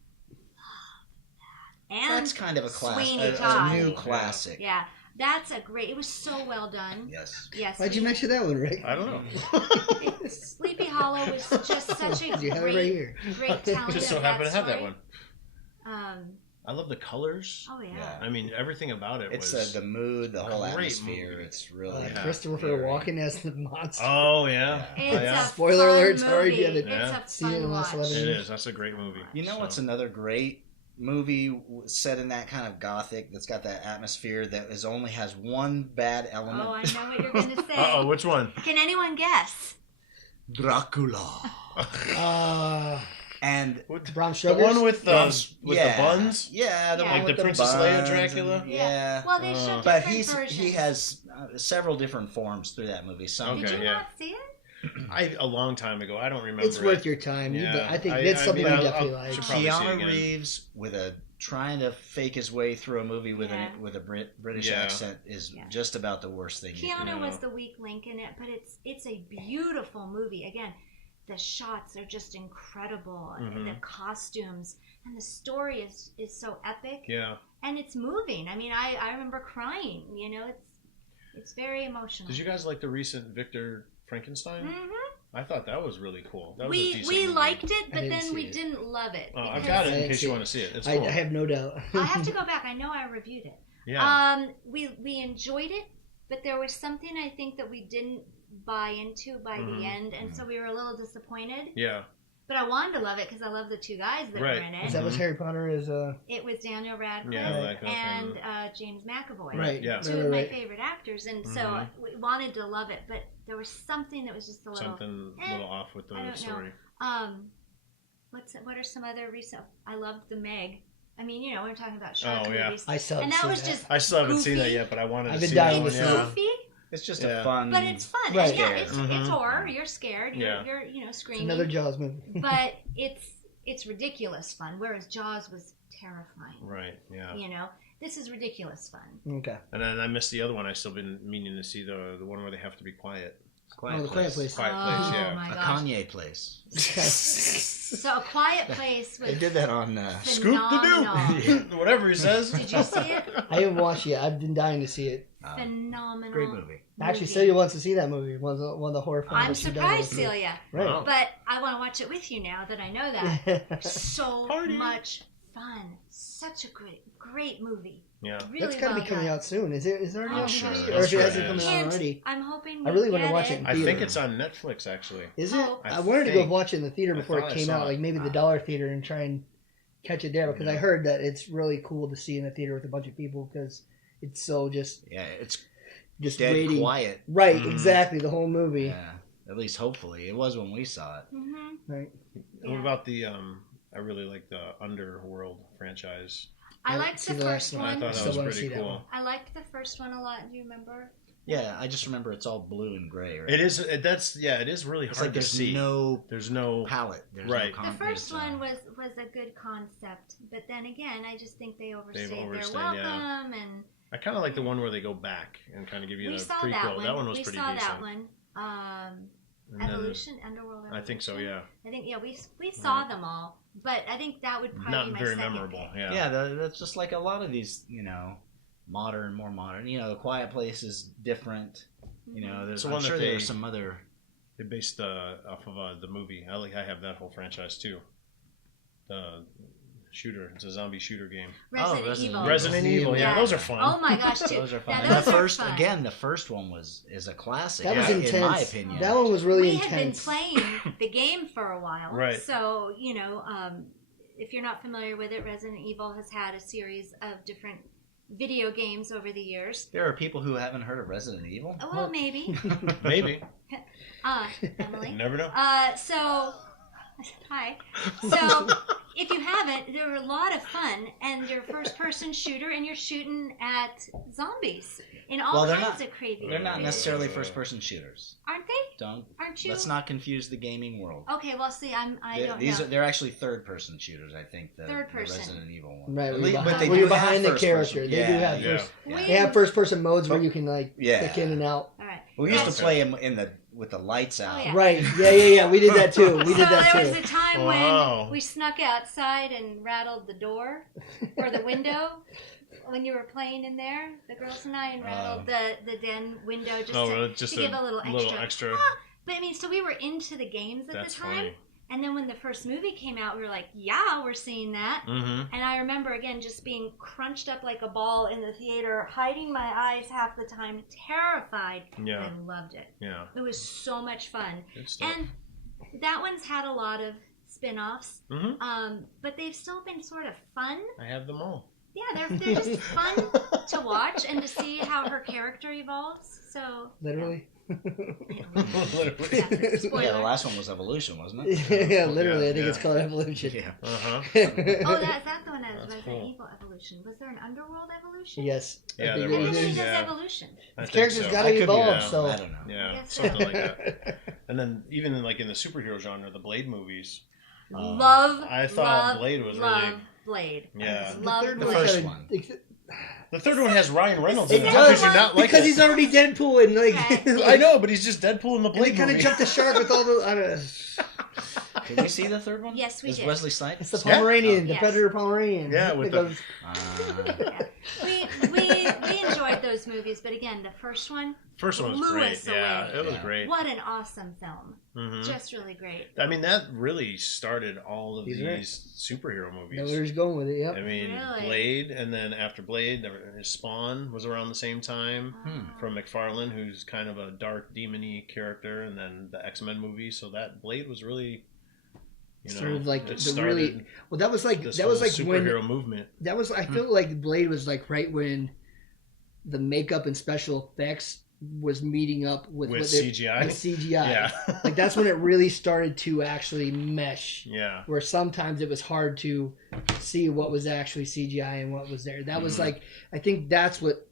and That's kind of a classic. Sweeney A Todd. new classic. Yeah, that's a great. It was so well done. Yes. Yes. Why'd you mention that one, Rick? I don't know. Sleepy Hollow was just such a You have it right here. great talent. Just so of happen to that have that story. one. I love the colors. Oh yeah. Yeah. I mean, everything about it It's was. the mood, the whole great atmosphere. movie. It's really Yeah. Christopher very- Walken as the monster. Oh yeah. It's Oh, yeah. a Spoiler fun alert, sorry if you movie. haven't Yeah. It's a seen it in fun the last watch. 11 It years. is. That's a great movie. You know So- what's another great movie set in that kind of gothic that's got that atmosphere that only has one bad element? Oh, I know what you're gonna say. Uh-oh, which one? Can anyone guess? Dracula. And Bram The Stoker's? one with the yeah, buns? Yeah, the Yeah. one Like with the Princess Leia buns Dracula? and- yeah. Well, they show But different versions. he has several different forms through that movie. Some Did Okay, you yeah. not see it? A long time ago. I don't remember. It's worth your time. Yeah. I think I that's something mean, you I'll- definitely I'll- like. should probably see it Keanu again. Reeves trying to fake his way through a movie with Yeah. a British Yeah. accent is Yeah. just about the worst thing. you can Keanu do. was the weak link in it, but it's a beautiful movie. Again, the shots are just incredible. Mhm. The costumes and the story is so epic. Yeah. And it's moving. I mean, I remember crying. You know, it's very emotional. Did you guys like the recent Victor Frankenstein? Mhm. I thought that was really cool. That was a We decent we movie. liked it, I but didn't then see we it. didn't love it. Oh, I've because- got it I in didn't case see you it. want to see it. It's I cool. have no doubt. I have to go back. I know I reviewed it. Yeah. We enjoyed it, but there was something I think that we didn't buy into by Mhm. the end, and so we were a little disappointed. Yeah. But I wanted to love it because I love the two guys that Right. were in Is it. that what Mhm. Harry Potter is? It was Daniel Radcliffe Yeah, I like that and kind James McAvoy. Right. Yeah. Two of my favorite actors, and so Mhm. we wanted to love it, but there was something that was just a little. Something a little off with I the don't story. What are some other recent? I loved the Meg. I mean, you know, we're talking about shark Oh, yeah. movies, I still and haven't that seen was just I still haven't seen that goofy. yet, but I wanted I've to been see dying that to one. see it. Yeah. goofy, It's just Yeah. a fun. but it's fun. Right. Yeah, it's Mhm. horror. You're scared. Yeah. You're It's screaming. another Jaws movie. But it's ridiculous fun. Whereas Jaws was terrifying. Right. Yeah. You know, this is ridiculous fun. Okay. And then I missed the other one. I've still been meaning to see the one where they have to be quiet. Oh, the Quiet Place. Quiet Place, yeah. Oh my A gosh. Kanye place. So a quiet place They was did that on. Scoop phenomenal. the do. Whatever he says. Did you see it? I haven't watched it yet. I've been dying to see it. Phenomenal. Great movie. Actually, movie. Celia wants to see that movie. One of the horror films. I'm that she does. surprised, Celia. Right. Wow. But I want to watch it with you now that I know that. So Party. much fun. Such a great movie. Yeah. Really That's got to well be coming done. out soon. Is it already Oh, out? sure. Or if That's it right. hasn't come out Hint, already? I'm hoping I we really want to get watch it. I Theater. think it's on Netflix, actually. Is it? Oh. I wanted to go think- watch it in the theater I before thought it I came saw out, it. like maybe the Dollar Theater, and try and catch it there because I Yeah. heard that it's really cool to see in the theater with a bunch of people because it's so just Yeah, it's waiting. dead quiet. Right, Mhm. exactly. The whole movie. Yeah, at least hopefully it was when we saw it. Mhm. Right. What Yeah. about the I really like the Underworld franchise. I I liked see the the first last I one. thought Still that was wanna pretty see that cool. one. I liked the first one a lot. Do you remember? Yeah, I just remember it's all blue and gray. Right? It is. It is really It's hard like to there's see. no There's no. palette. There's Right. No The first it's, one was a good concept, but then again, I just think they overstayed their overstayed, welcome, yeah. and I kind of like the one where they go back and kind of give you we the saw prequel. that one. was We pretty saw decent. that one. And then- Evolution, Underworld. Evolution. I think so. Yeah. I think we saw them all, but I think that would probably Not be my very second memorable. pick. Yeah. Yeah, that's just like a lot of these, more modern. The Quiet Place is different. There's. So I'm one sure that they- there's some other. They based off of the movie. I have that whole franchise too. The shooter. It's a zombie shooter game. Resident Resident Evil. Evil. Resident Evil. Yeah, Yeah. those are fun. Oh my gosh, too. Those are fun. Now, And those the are first, fun. again, the first one is a classic. That was in intense. my opinion. That one was really we had been intense. playing the game for a while, Right. So if you're not familiar with it, Resident Evil has had a series of different video games over the years. There are people who haven't heard of Resident Evil. Oh, well, maybe. Maybe. Emily. You never know. So, hi. So, if you haven't, they're a lot of fun, and you're a first-person shooter, and you're shooting at zombies in all Well, they're kinds not- of crazy They're not ways. necessarily first-person shooters. Aren't they? Aren't you? Let's not confuse the gaming world. Okay, well, see, I don't know. They're actually third-person shooters. I think the Third person. Resident Evil one. Right, At where least- you're but behind, they where do you're have behind the first character. person. They do have Yeah. first. We- They have first person modes where you can Yeah. click in and out. All right. We used to Okay. play them in with the lights out. Oh, yeah. Right. Yeah. We did that too. We did that there was too. a time Wow. when we snuck outside and rattled the door or the window when you were playing in there, the girls and I, and rattled the den window just to give a little extra. But I mean, so we were into the games at the time. Funny. And then when the first movie came out, we were like, yeah, we're seeing that. Mm-hmm. And I remember, again, just being crunched up like a ball in the theater, hiding my eyes half the time, terrified. Yeah. I loved it. Yeah. It was so much fun. Good stuff. And that one's had a lot of spin-offs, Mm-hmm. but they've still been sort of fun. I have them all. Yeah, they're just fun to watch and to see how her character evolves. So Literally. Literally. yeah, spoiler. Yeah, the last one was Evolution, wasn't it? Yeah, literally. I think Yeah. it's called Evolution. Yeah. Uh-huh. Oh, that's the one that was That's Resident cool. Evil Evolution. Was there an Underworld Evolution? Yes. Yeah, I think there I it think was. it is. says Yeah. Evolution. I think Characters so. gotta I could be evolve, wrong. so I don't know. Yeah, Yes, sir. something like that. And then even in, like in the superhero genre, the Blade movies. Love. I thought love, Blade was love really. Blade. Yeah. Love third The Blade. first kinda- one. The third one has Ryan Reynolds It in it. does, How could you not like because it? he's already Deadpool and like. Okay. I know, but he's just Deadpool in the And they Blade kind of movie. jumped the shark with all the. I don't know. Did we see the third one? Yes, we Is did. Wesley Snipes? It's the Yeah. Pomeranian, the Yes. Predator Pomeranian. Yeah, with It the- goes- Yeah. We enjoyed those movies, but again, the first one, First one was blew great. us Yeah, away. it was Yeah. great. what an awesome film. Mhm. Just really great. I mean, that really started all of He's these right. superhero movies. Know where he's going with it. Yep. I mean, Really? Blade, and then after Blade, Spawn was around the same time from McFarlane, who's kind of a dark, demon-y character, and then the X-Men movie. So that Blade was really, Sort of like it the started really. Well, that was like this that was whole like superhero when movement. that was. I feel like Blade was like right when the makeup and special effects was meeting up with With what they- CGI? With CGI. Yeah, Like that's when it really started to actually mesh. yeah, Where sometimes it was hard to see what was actually CGI and what was there. That was like, I think that's what.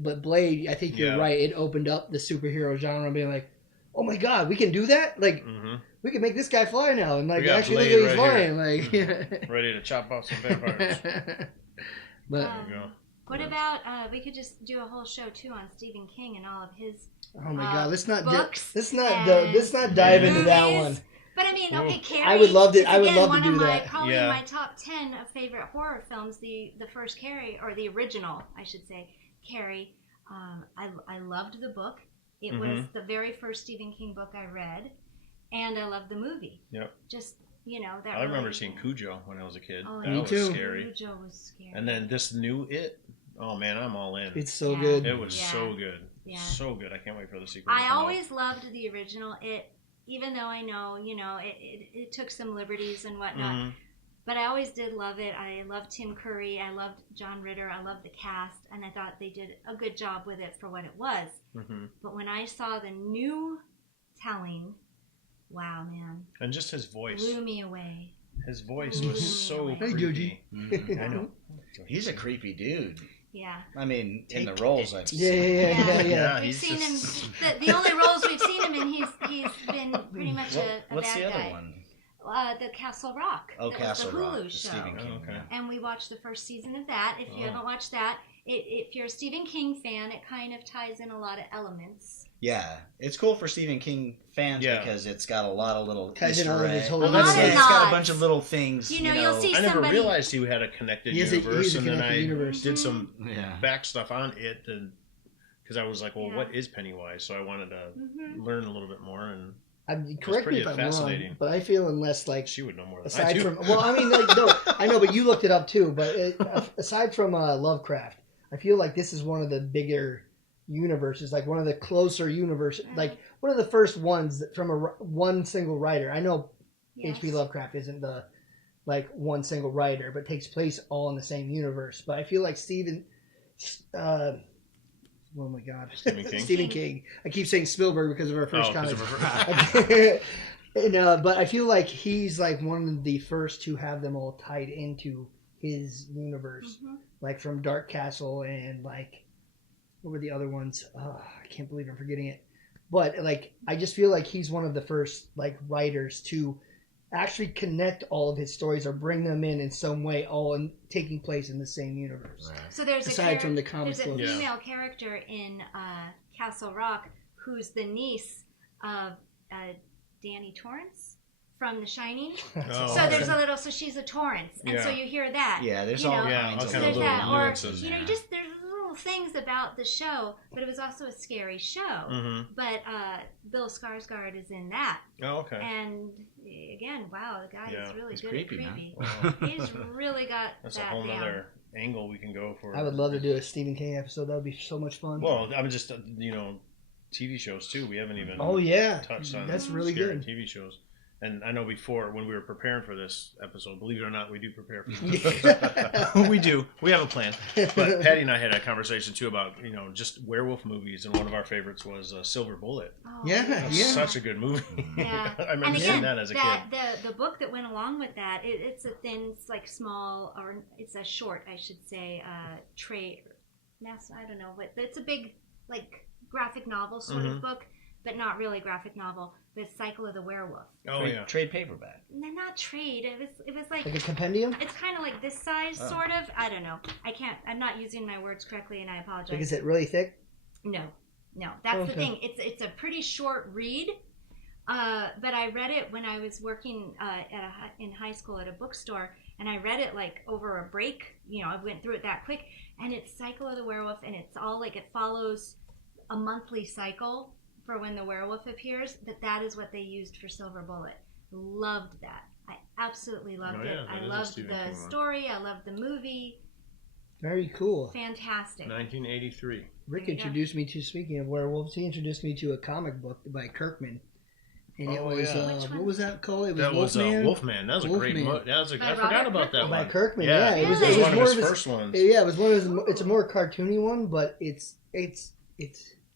But Blade, I think you're Yeah. right. It opened up the superhero genre, being like, oh my god, we can do that. Like hmm we can make this guy fly now, and like We got actually Blade look at he's right flying. Like, ready to chop off some vampires. but There you go. What about we could just do a whole show too on Stephen King and all of his oh my god, let's not books let's not and let's not dive into that movies. one. But I mean, okay, Carrie. I would love to- is, I would again, love to one do of my, that. Probably Yeah. my top 10 of favorite horror films. The first Carrie, or the original, I should say, Carrie. I loved the book. It was the very first Stephen King book I read, and I loved the movie. Yep. Just that. I remember really- seeing Cujo when I was a kid. Oh, that Me was too. scary. Cujo was scary. And then this new It. Oh man, I'm all in. It's so Yeah. good. It was Yeah. so good. Yeah. So good. I can't wait for the sequel. to I come out. always loved the original It, even though I know, it took some liberties and whatnot. Mhm. But I always did love it. I loved Tim Curry. I loved John Ritter. I loved the cast. And I thought they did a good job with it for what it was. Mhm. But when I saw the new telling, wow, man, And just his voice. blew me away. His voice Blew was me so away. Hey, creepy. Mhm. I know. He's a creepy dude. Yeah. I mean, in the Take roles it. I've Yeah, seen. yeah. Yeah, We've he's seen just- him. The only roles we've seen him in, he's been pretty much a What's bad the other guy. one? The Castle Rock. Oh, That was Castle the Rock, Hulu the show. Stephen King. Oh, okay. yeah. And we watched the first season of that. If you Oh. haven't watched that, if you're a Stephen King fan, it kind of ties in a lot of elements. Yeah, it's cool for Stephen King fans Yeah. because it's got a lot of little Ties in Easter all of his eggs. whole Well, universe. that's A lot of It's got a nods. bunch of little things. You know, you'll see I never somebody. realized he had a connected He is a- universe, he's a and then connected I universe. did some Yeah. back stuff on it, because I was like, well, Yeah. what is Pennywise? So I wanted to Mhm. learn a little bit more, and Correct me pretty if I'm fascinating. wrong, but I feel unless like she would know more than I aside do. from well, I mean, like no, I know, but you looked it up too. But aside from Lovecraft, I feel like this is one of the bigger universes, like one of the closer universes, like one of the first ones from one single writer. I know Yes. H.P. Lovecraft isn't the like one single writer, but takes place all in the same universe. But I feel like oh my God, Stephen King? Stephen King. I keep saying Spielberg because of our first Oh, 'cause comment. of her- And, but I feel like he's like one of the first to have them all tied into his universe, Mhm. like from Dark Castle and like what were the other ones? I can't believe I'm forgetting it. But like I just feel like he's one of the first like writers to actually connect all of his stories or bring them in some way, all taking place in the same universe. So there's Aside from the comic there's a books. female character in Castle Rock who's the niece of Danny Torrance from The Shining. Oh, So there's a little, so she's a Torrance, and so you hear that. Yeah, there's you all know, kinds all of kind of there's little that, or nuances. you know, just there's little things about the show, but it was also a scary show. Mm-hmm. But Bill Skarsgård is in that, Oh, okay. and again, wow, the guy is really he's good creepy, at man. creepy. Wow. He's really got That's that a whole down. other angle we can go for. I would love to do a Stephen King episode. That would be so much fun. Well, I'm just TV shows too. We haven't even Oh yeah, touched on that's really scary good. TV shows. And I know before when we were preparing for this episode, believe it or not, we do prepare for this. We do. We have a plan. But Patty and I had a conversation too about just werewolf movies, and one of our favorites was Silver Bullet. Oh, Yeah, That's yeah. such a good movie. Yeah. I remember And seeing again, that as a that kid. the book that went along with that, it's a thin, it's like small, or it's a short, I should say, trade. I don't know, but it's a big, like, graphic novel sort of book, but not really graphic novel. The Cycle of the Werewolf. Oh yeah. Trade paperback. No, not trade. It was like Like a compendium. it's kind of like this size, sort of. I don't know. I'm not using my words correctly, and I apologize. Like, is it really thick? No, that's the Okay. thing. It's a pretty short read, but I read it when I was working in high school at a bookstore, and I read it like over a break. I went through it that quick, and it's Cycle of the Werewolf, and it's all like it follows a monthly cycle for when the werewolf appears. That is what they used for Silver Bullet. Loved that. I absolutely loved Oh, yeah, it. that I is a loved Stephen the King one. story. I loved the movie. Very cool. Fantastic. 1983. Rick There you go. introduced me to, speaking of werewolves, he introduced me to a comic book by Kirkman. And it Oh, was, yeah. Which one? what was that called? It was That was Wolfman. Wolfman. That was a great Wolfman. book. I By forgot Robert about that Kirkman? By one. Kirkman, Yeah, yeah. it was Really? one of more his of first ones. Yeah, it was one of his. It's a more cartoony one, but it's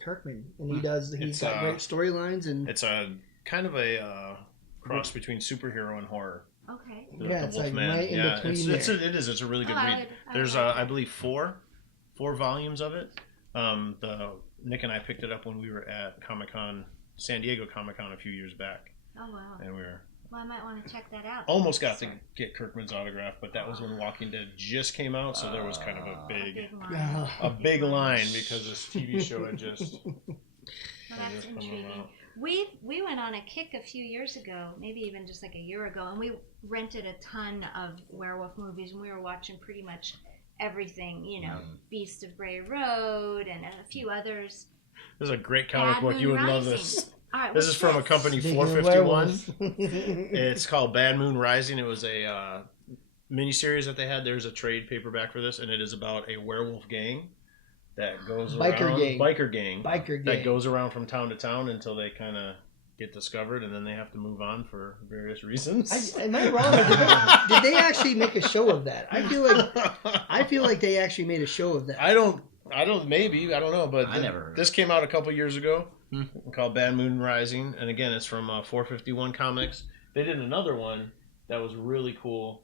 Kirkman, and he's It's, got great storylines and It's a kind of a cross between superhero and horror. Okay. Yeah, it's like Wolfman. right in between it's there. it's a really good Oh, I read. would There's like I that. believe four volumes of it. Nick and I picked it up when we were at San Diego Comic-Con a few years back, Oh wow. and we were Well, I might want to check that out. almost got to get Kirkman's autograph, but that was when Walking Dead just came out, so there was kind of a big big line because this TV show had just. Well, that's just come intriguing. about. We went on a kick a few years ago, maybe even just like a year ago, and we rented a ton of werewolf movies, and we were watching pretty much everything. Beast of Bray Road and a few others. This is a great comic Bad book. Moon You would love Rising. this. All right, This what's is from a this? company, Speaking 451. of It's called Bad Moon Rising. It was a miniseries that they had. There's a trade paperback for this, and it is about a werewolf gang that goes Biker around. gang. Biker gang. Biker That gang. goes around from town to town until they kind of get discovered, and then they have to move on for various reasons. Am I wrong? Did they actually make a show of that? I feel like they actually made a show of that. I don't. Maybe I don't know, but I never heard this came out a couple years ago, called Bad Moon Rising, and again, it's from 451 Comics. They did another one that was really cool.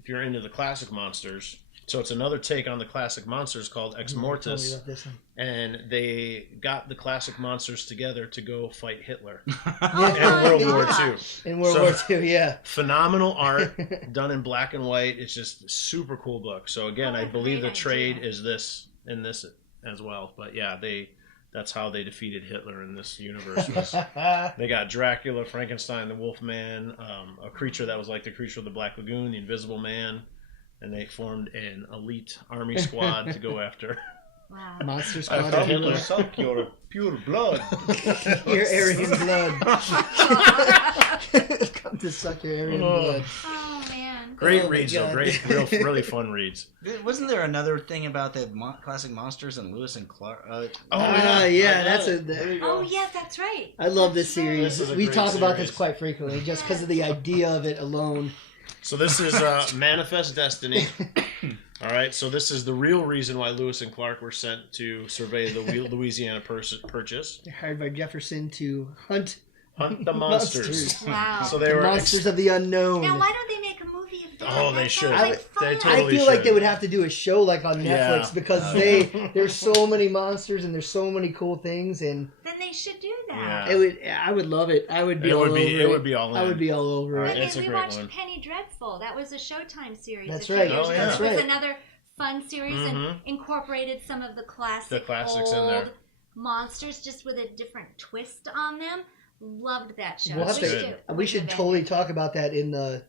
If you're into the classic monsters, so it's another take on the classic monsters called Ex Tell me Mortis, about this one. and they got the classic monsters together to go fight Hitler Oh, in World my War gosh. II. In World So- War II, yeah. Phenomenal art done in black and white. It's just a super cool book. So again, What I a believe the great trade idea. is in this as well. But yeah, that's how they defeated Hitler in this universe. Was they got Dracula, Frankenstein, the Wolfman, a creature that was like the creature of the Black Lagoon, the Invisible Man, and they formed an elite army squad to go after. Wow. Monster I Squad. thought Hitler suck your pure blood. Your Aryan blood. Come to suck your Aryan blood. Oh man. Great Oh my reads, though. God. Great, really fun reads. Wasn't there another thing about the classic monsters and Lewis and Clark? Yeah, that's a. There you Oh go. yes, that's right. I love That's this series. This is a We great talk about series. this quite frequently, just because of the idea of it alone. So this is Manifest Destiny. All right, so this is the real reason why Lewis and Clark were sent to survey the Louisiana Purchase. They're hired by Jefferson to hunt The monsters. Wow. So they the were monsters of the unknown. Now, why don't they make a movie of that? Oh, they That should. sounds like They fun. totally I feel like should. they would have to do a show like on Netflix Yeah. because there's so many monsters and there's so many cool things and Then they should do that. Yeah. I would love it. I would be It all would over be- it. it would be all I in. would be all over All it. right. And It's a we great watched one. Penny Dreadful. That was a Showtime series. That's a few right. years Oh, ago. yeah. That's It was right. another fun series and Mhm. incorporated some of the classics in there. monsters just with a different twist on them. Loved that show. We'll have Wished to- it We was should a totally venue. talk about that in the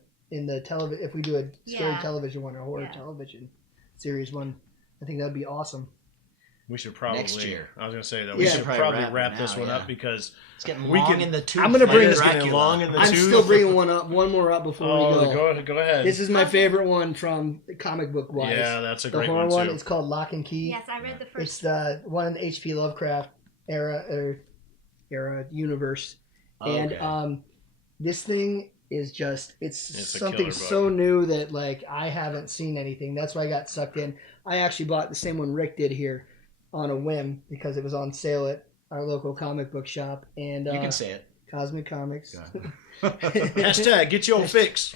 television if we do a scary Yeah. television one or horror Yeah. television series one. I think that'd be awesome. We should probably Next year. I was gonna say that Yeah. we should probably Probably wrap wrap this now, one yeah. up because It's getting We long can- in the tooth. I'm gonna like bring- it's getting Dracula. long in the I'm tooth. still bringing one more up before we go. Go ahead. This is my favorite one from comic book wise. Yeah, that's a the great horror one too. It's called Lock and Key. Yes, I read the It's first. the one in the H.P. Lovecraft era universe, and Okay. this thing is just it's It's a something killer so book. new that like I haven't seen anything. That's why I got sucked in. I actually bought the same one Rick did here on a whim because it was on sale at our local comic book shop and You can say it. Cosmic Comics. Go Hashtag get your fix.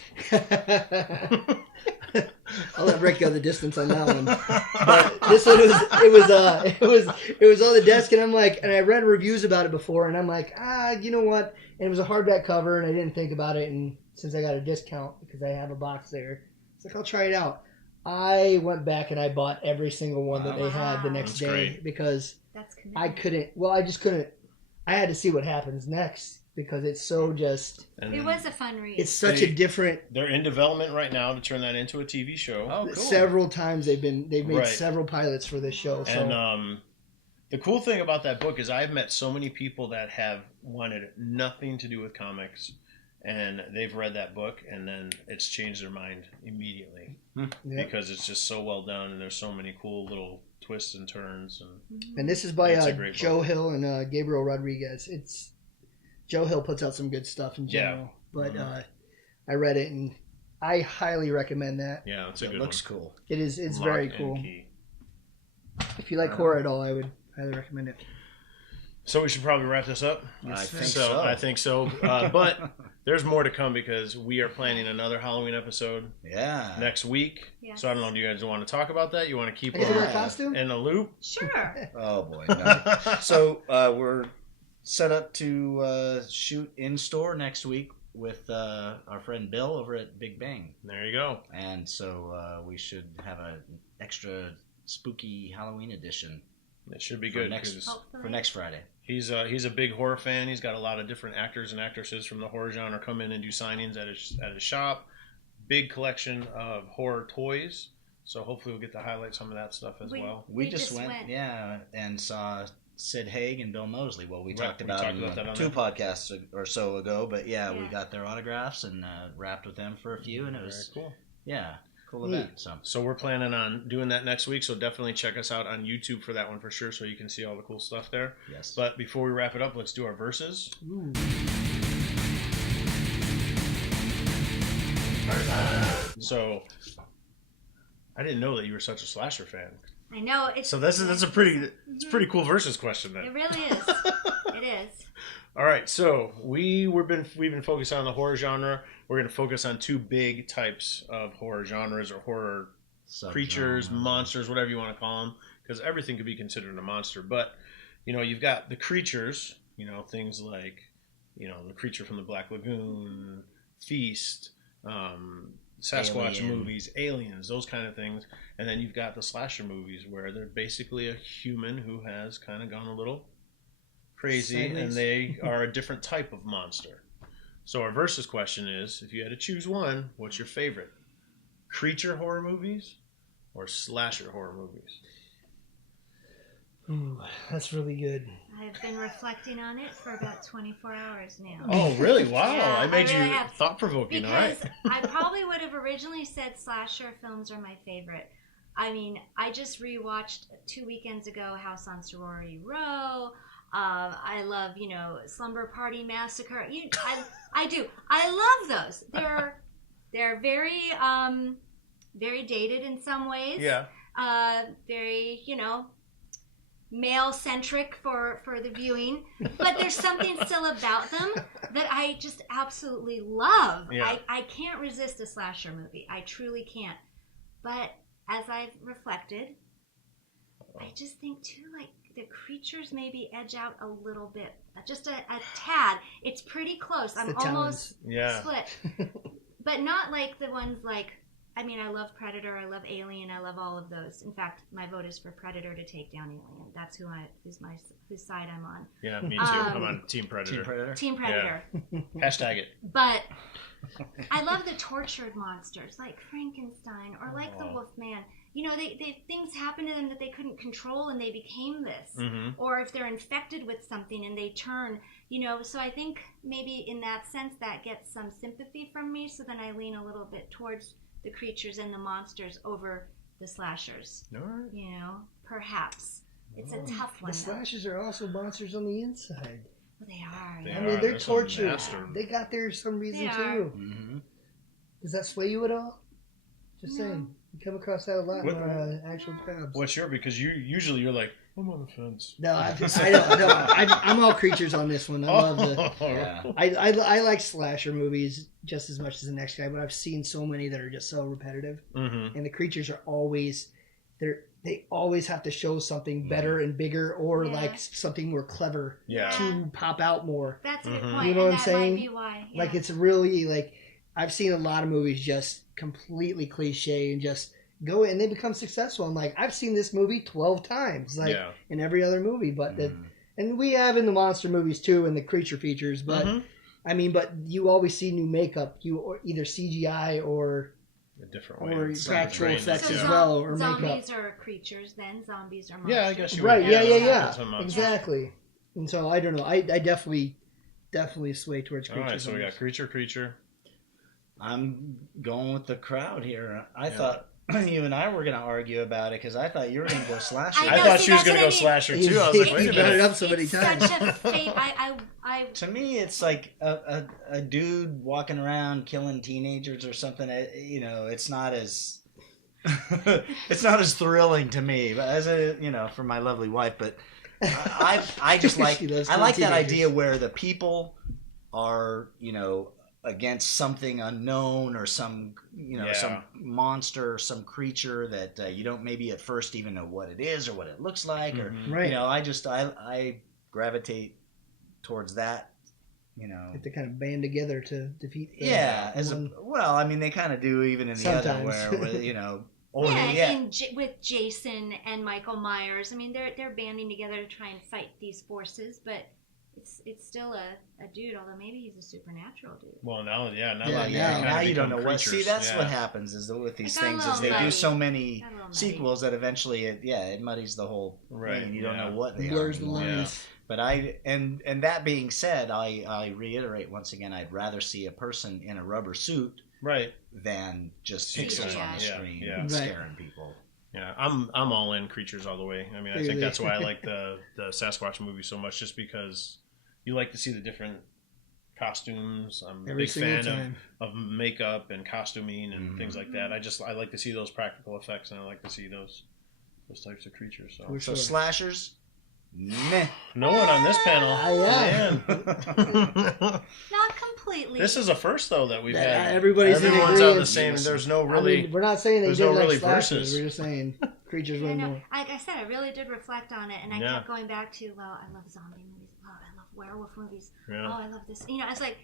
I'll let Rick go the distance on that one. But this one it was on the desk and I'm like, and I read reviews about it before and I'm like, you know what? And it was a hardback cover and I didn't think about it. And since I got a discount because I have a box there, it's like, I'll try it out. I went back and I bought every single one that they had the next That's day great. because That's I just couldn't. I had to see what happens next because it's so just, And It was a fun read. it's such a different, they're in development right now to turn that into a TV show. Oh, cool. several times they've made Right. several pilots for this show. So. And the cool thing about that book is I've met so many people that have wanted nothing to do with comics, and they've read that book, and then it's changed their mind immediately Yep. because it's just so well done, and there's so many cool little twists and turns. And this is by It's a great Joe book. Hill and Gabriel Rodriguez. It's Joe Hill puts out some good stuff in general, but I read it and I highly recommend that. Yeah, it's a It good looks one. cool. It is. It's Lock very and cool. Key. If you like horror at all, I would highly recommend it. So we should probably wrap this up. I think so. I think so. But there's more to come because we are planning another Halloween episode Yeah. next week. Yes. So I don't know if you guys want to talk about that. You want to keep I get to wear a us costume. in the loop? Sure. Oh boy. No. So we're set up to shoot in store next week with our friend Bill over at Big Bang, There you go. and so we should have an extra spooky Halloween edition It should be for good next 'cause for next Friday. he's a big horror fan. He's got a lot of different actors and actresses from the horror genre come in and do signings at his shop. Big collection of horror toys. So hopefully we'll get to highlight some of that stuff as well. We We just just went, went. yeah, and saw Sid Haig and Bill Moseley. Well, we Right, talked we about, talked them about that on two there. podcasts or so ago, but yeah, we Yeah. got their autographs and rapped with them for a few, and it was Very cool. yeah, cool Neat. event. So So we're planning on doing that next week. So definitely check us out on YouTube for that one for sure, so you can see all the cool stuff there. yes, But before we wrap it up, let's do our verses. Ooh. So I didn't know that you were such a slasher fan. I know. It's, So that's a pretty cool versus question It then. really is. It is. All right, so we've been focusing on the horror genre. We're going to focus on two big types of horror genres or horror creatures, Subgenre. monsters, whatever you want to call them, because everything could be considered a monster. But you've got the creatures, things like the creature from the Black Lagoon, Feast, Sasquatch Alien. movies, aliens, those kind of things. And then you've got the slasher movies where they're basically a human who has kind of gone a little crazy, Sideways. and they are a different type of monster. So our versus question is, if you had to choose one, what's your favorite? Creature horror movies or slasher horror movies? Ooh, that's really good. I've been reflecting on it for about 24 hours now. Oh, really? Wow. Yeah, I made I really you have. thought-provoking, all right? Because I probably would have originally said slasher films are my favorite. I mean, I just rewatched 2 weekends ago House on Sorority Row. I love, Slumber Party Massacre. I do. I love those. They're very, very dated in some ways. Yeah. Very, male centric for the viewing, but there's something still about them that I just absolutely love. Yeah. I can't resist a slasher movie. I truly can't. But as I've reflected, I just think too, like, the creatures maybe edge out a little bit, just a tad. It's pretty close. I'm the almost Yeah. split, but not like the ones like I mean, I love Predator, I love Alien, I love all of those. In fact, my vote is for Predator to take down Alien. That's whose side I'm on. Yeah, me too. I'm on Team Predator. Team Predator. Yeah. Hashtag it. But I love the tortured monsters like Frankenstein or like the Wolfman. You know, they things happen to them that they couldn't control and they became this. Mm-hmm. Or if they're infected with something and they turn, you know, so I think maybe in that sense that gets some sympathy from me. So then I lean a little bit towards the creatures and the monsters over the slashers. All right. You know, perhaps. It's a tough one. The though. slashers are also monsters on the inside. Well, they are. They yeah. I mean, they're They're some tortured. master- They got there for some reason They too. are. Mm-hmm. Does that sway you at all? Just No. saying. You come across that a lot What- in actual jobs. What's your? Because you're like, I'm on the fence. No, I don't. No, I'm all creatures on this one. I love the. Yeah. I like slasher movies just as much as the next guy, but I've seen so many that are just so repetitive, Mm-hmm. and the creatures are always they always have to show something better and bigger, or Yeah. like something more clever Yeah. to pop out more. That's a good Mhm. point. You know what and I'm that saying? might be why. Yeah. Like it's really like I've seen a lot of movies just completely cliche and just go and they become successful. I'm like I've seen this movie 12 times, like Yeah. in every other movie, but Mm-hmm. and we have in the monster movies too and the creature features, but. Mhm. I mean, but you always see new makeup, or either CGI or A different way. or It's practical trained. effects so as Yeah. well, or makeup. zombies are creatures then. Zombies are monsters. Yeah, I guess you Right? would. Yeah, yeah, That's yeah. a monster. Exactly. And so I don't know. I definitely sway towards All creatures. right, so on we got this. creature. I'm going with the crowd here. I Yeah. thought you and I were going to argue about it because I thought you were going to go slasher. I I know, thought see, she was that's going to what go I mean. slasher too. I was like, wait a You brought it minute. up so many It's times. such a I To me, it's like a dude walking around killing teenagers or something. You know, it's not as it's not as thrilling to me. But as a for my lovely wife, but I just like She loves I like that teenagers. idea where the people are against something unknown or some some monster or some creature that you don't maybe at first even know what it is or what it looks like or Mhm. Right. I gravitate towards that Have to kind of band together to defeat. yeah one. well I mean they kind of do even in the other Sometimes. where with Jason and Michael Myers. I mean, they're banding together to try and fight these forces, but it's still a dude. Although maybe he's a supernatural dude. Well, now Yeah, they yeah. kinda now you don't become know what. See, creatures. that's Yeah. what happens is that with these It got a things is little they do muddy. so many Got a little muddy. sequels that eventually it muddies the whole Right, thing. You don't yeah. know what they Blurs are. the anymore. lines. But and that being said, I reiterate once again, I'd rather see a person in a rubber suit Right. than just CGI. pixels on the Yeah, screen yeah. Right. scaring people. Yeah, I'm all in creatures all the way. I mean, I think Really? that's why I like the Sasquatch movie so much, just because you like to see the different costumes. I'm a Every big single fan time. of makeup and costuming and Mhm. things like that. I like to see those practical effects, and I like to see those types of creatures. So For So sure. slashers, meh. no one on this panel. Yeah. Not completely. This is a first though that we've Yeah, had. everybody's in Everyone's on the agreement. same. There's no I really. mean, we're not saying they there's did no like really slashers. verses. We're just saying creatures Yeah, win no, more. like I said, I really did reflect on it, and I Yeah. kept going back to, well, I love zombie movies. Well, I love werewolf movies. Yeah. Oh, I love this. You know, I was like,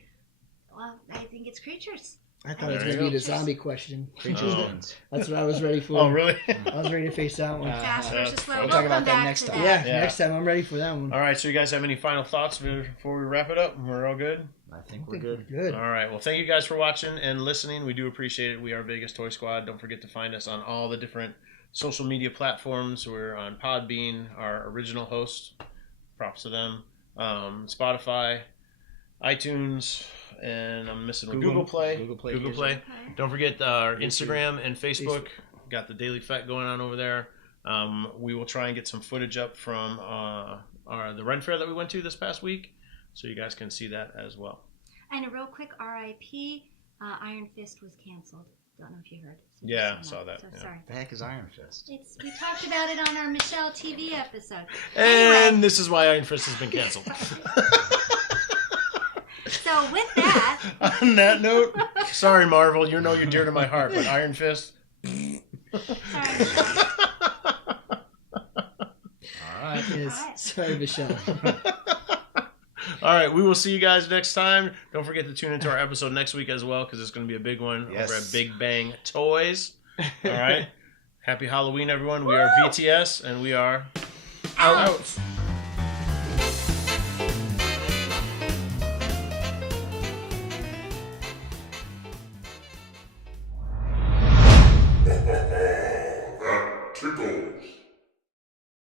well, I think it's creatures. I thought it was There going you to be go. the zombie question. Creatures Oh. wins. That's what I was ready for. Oh really? I was ready to face that one. Fast yeah. versus slow. We'll We'll talk come about that back next to time. that. Yeah, Yeah. next time I'm ready for that one. All right. So you guys have any final thoughts before we wrap it up? We're all good. I think I we're think good. we're good. All right. Well, thank you guys for watching and listening. We do appreciate it. We are Vegas Toy Squad. Don't forget to find us on all the different social media platforms. We're on Podbean, our original host. Props to them. Spotify, iTunes, and I'm missing one. Google Play. Google Play Google usually. Play. Don't forget our Instagram and Facebook. Got the Daily Fett going on over there. We will try and get some footage up from the Ren Fair that we went to this past week, so you guys can see that as well. And a real quick RIP, Iron Fist was canceled. Don't know if you heard. So Yeah, just saw that, So yeah. sorry. The heck is Iron Fist? We talked about it on our Michelle TV episode. And Anyway. this is why Iron Fist has been canceled. So with that, On that note, sorry Marvel, you're dear to my heart, but Iron Fist. sorry. All right. Yes. Alright. Sorry, Michelle. All right, we will see you guys next time. Don't forget to tune into our episode next week as well, because it's going to be a big one over at Big Bang Toys. All right. Happy Halloween, everyone. We are VTS, and we are out.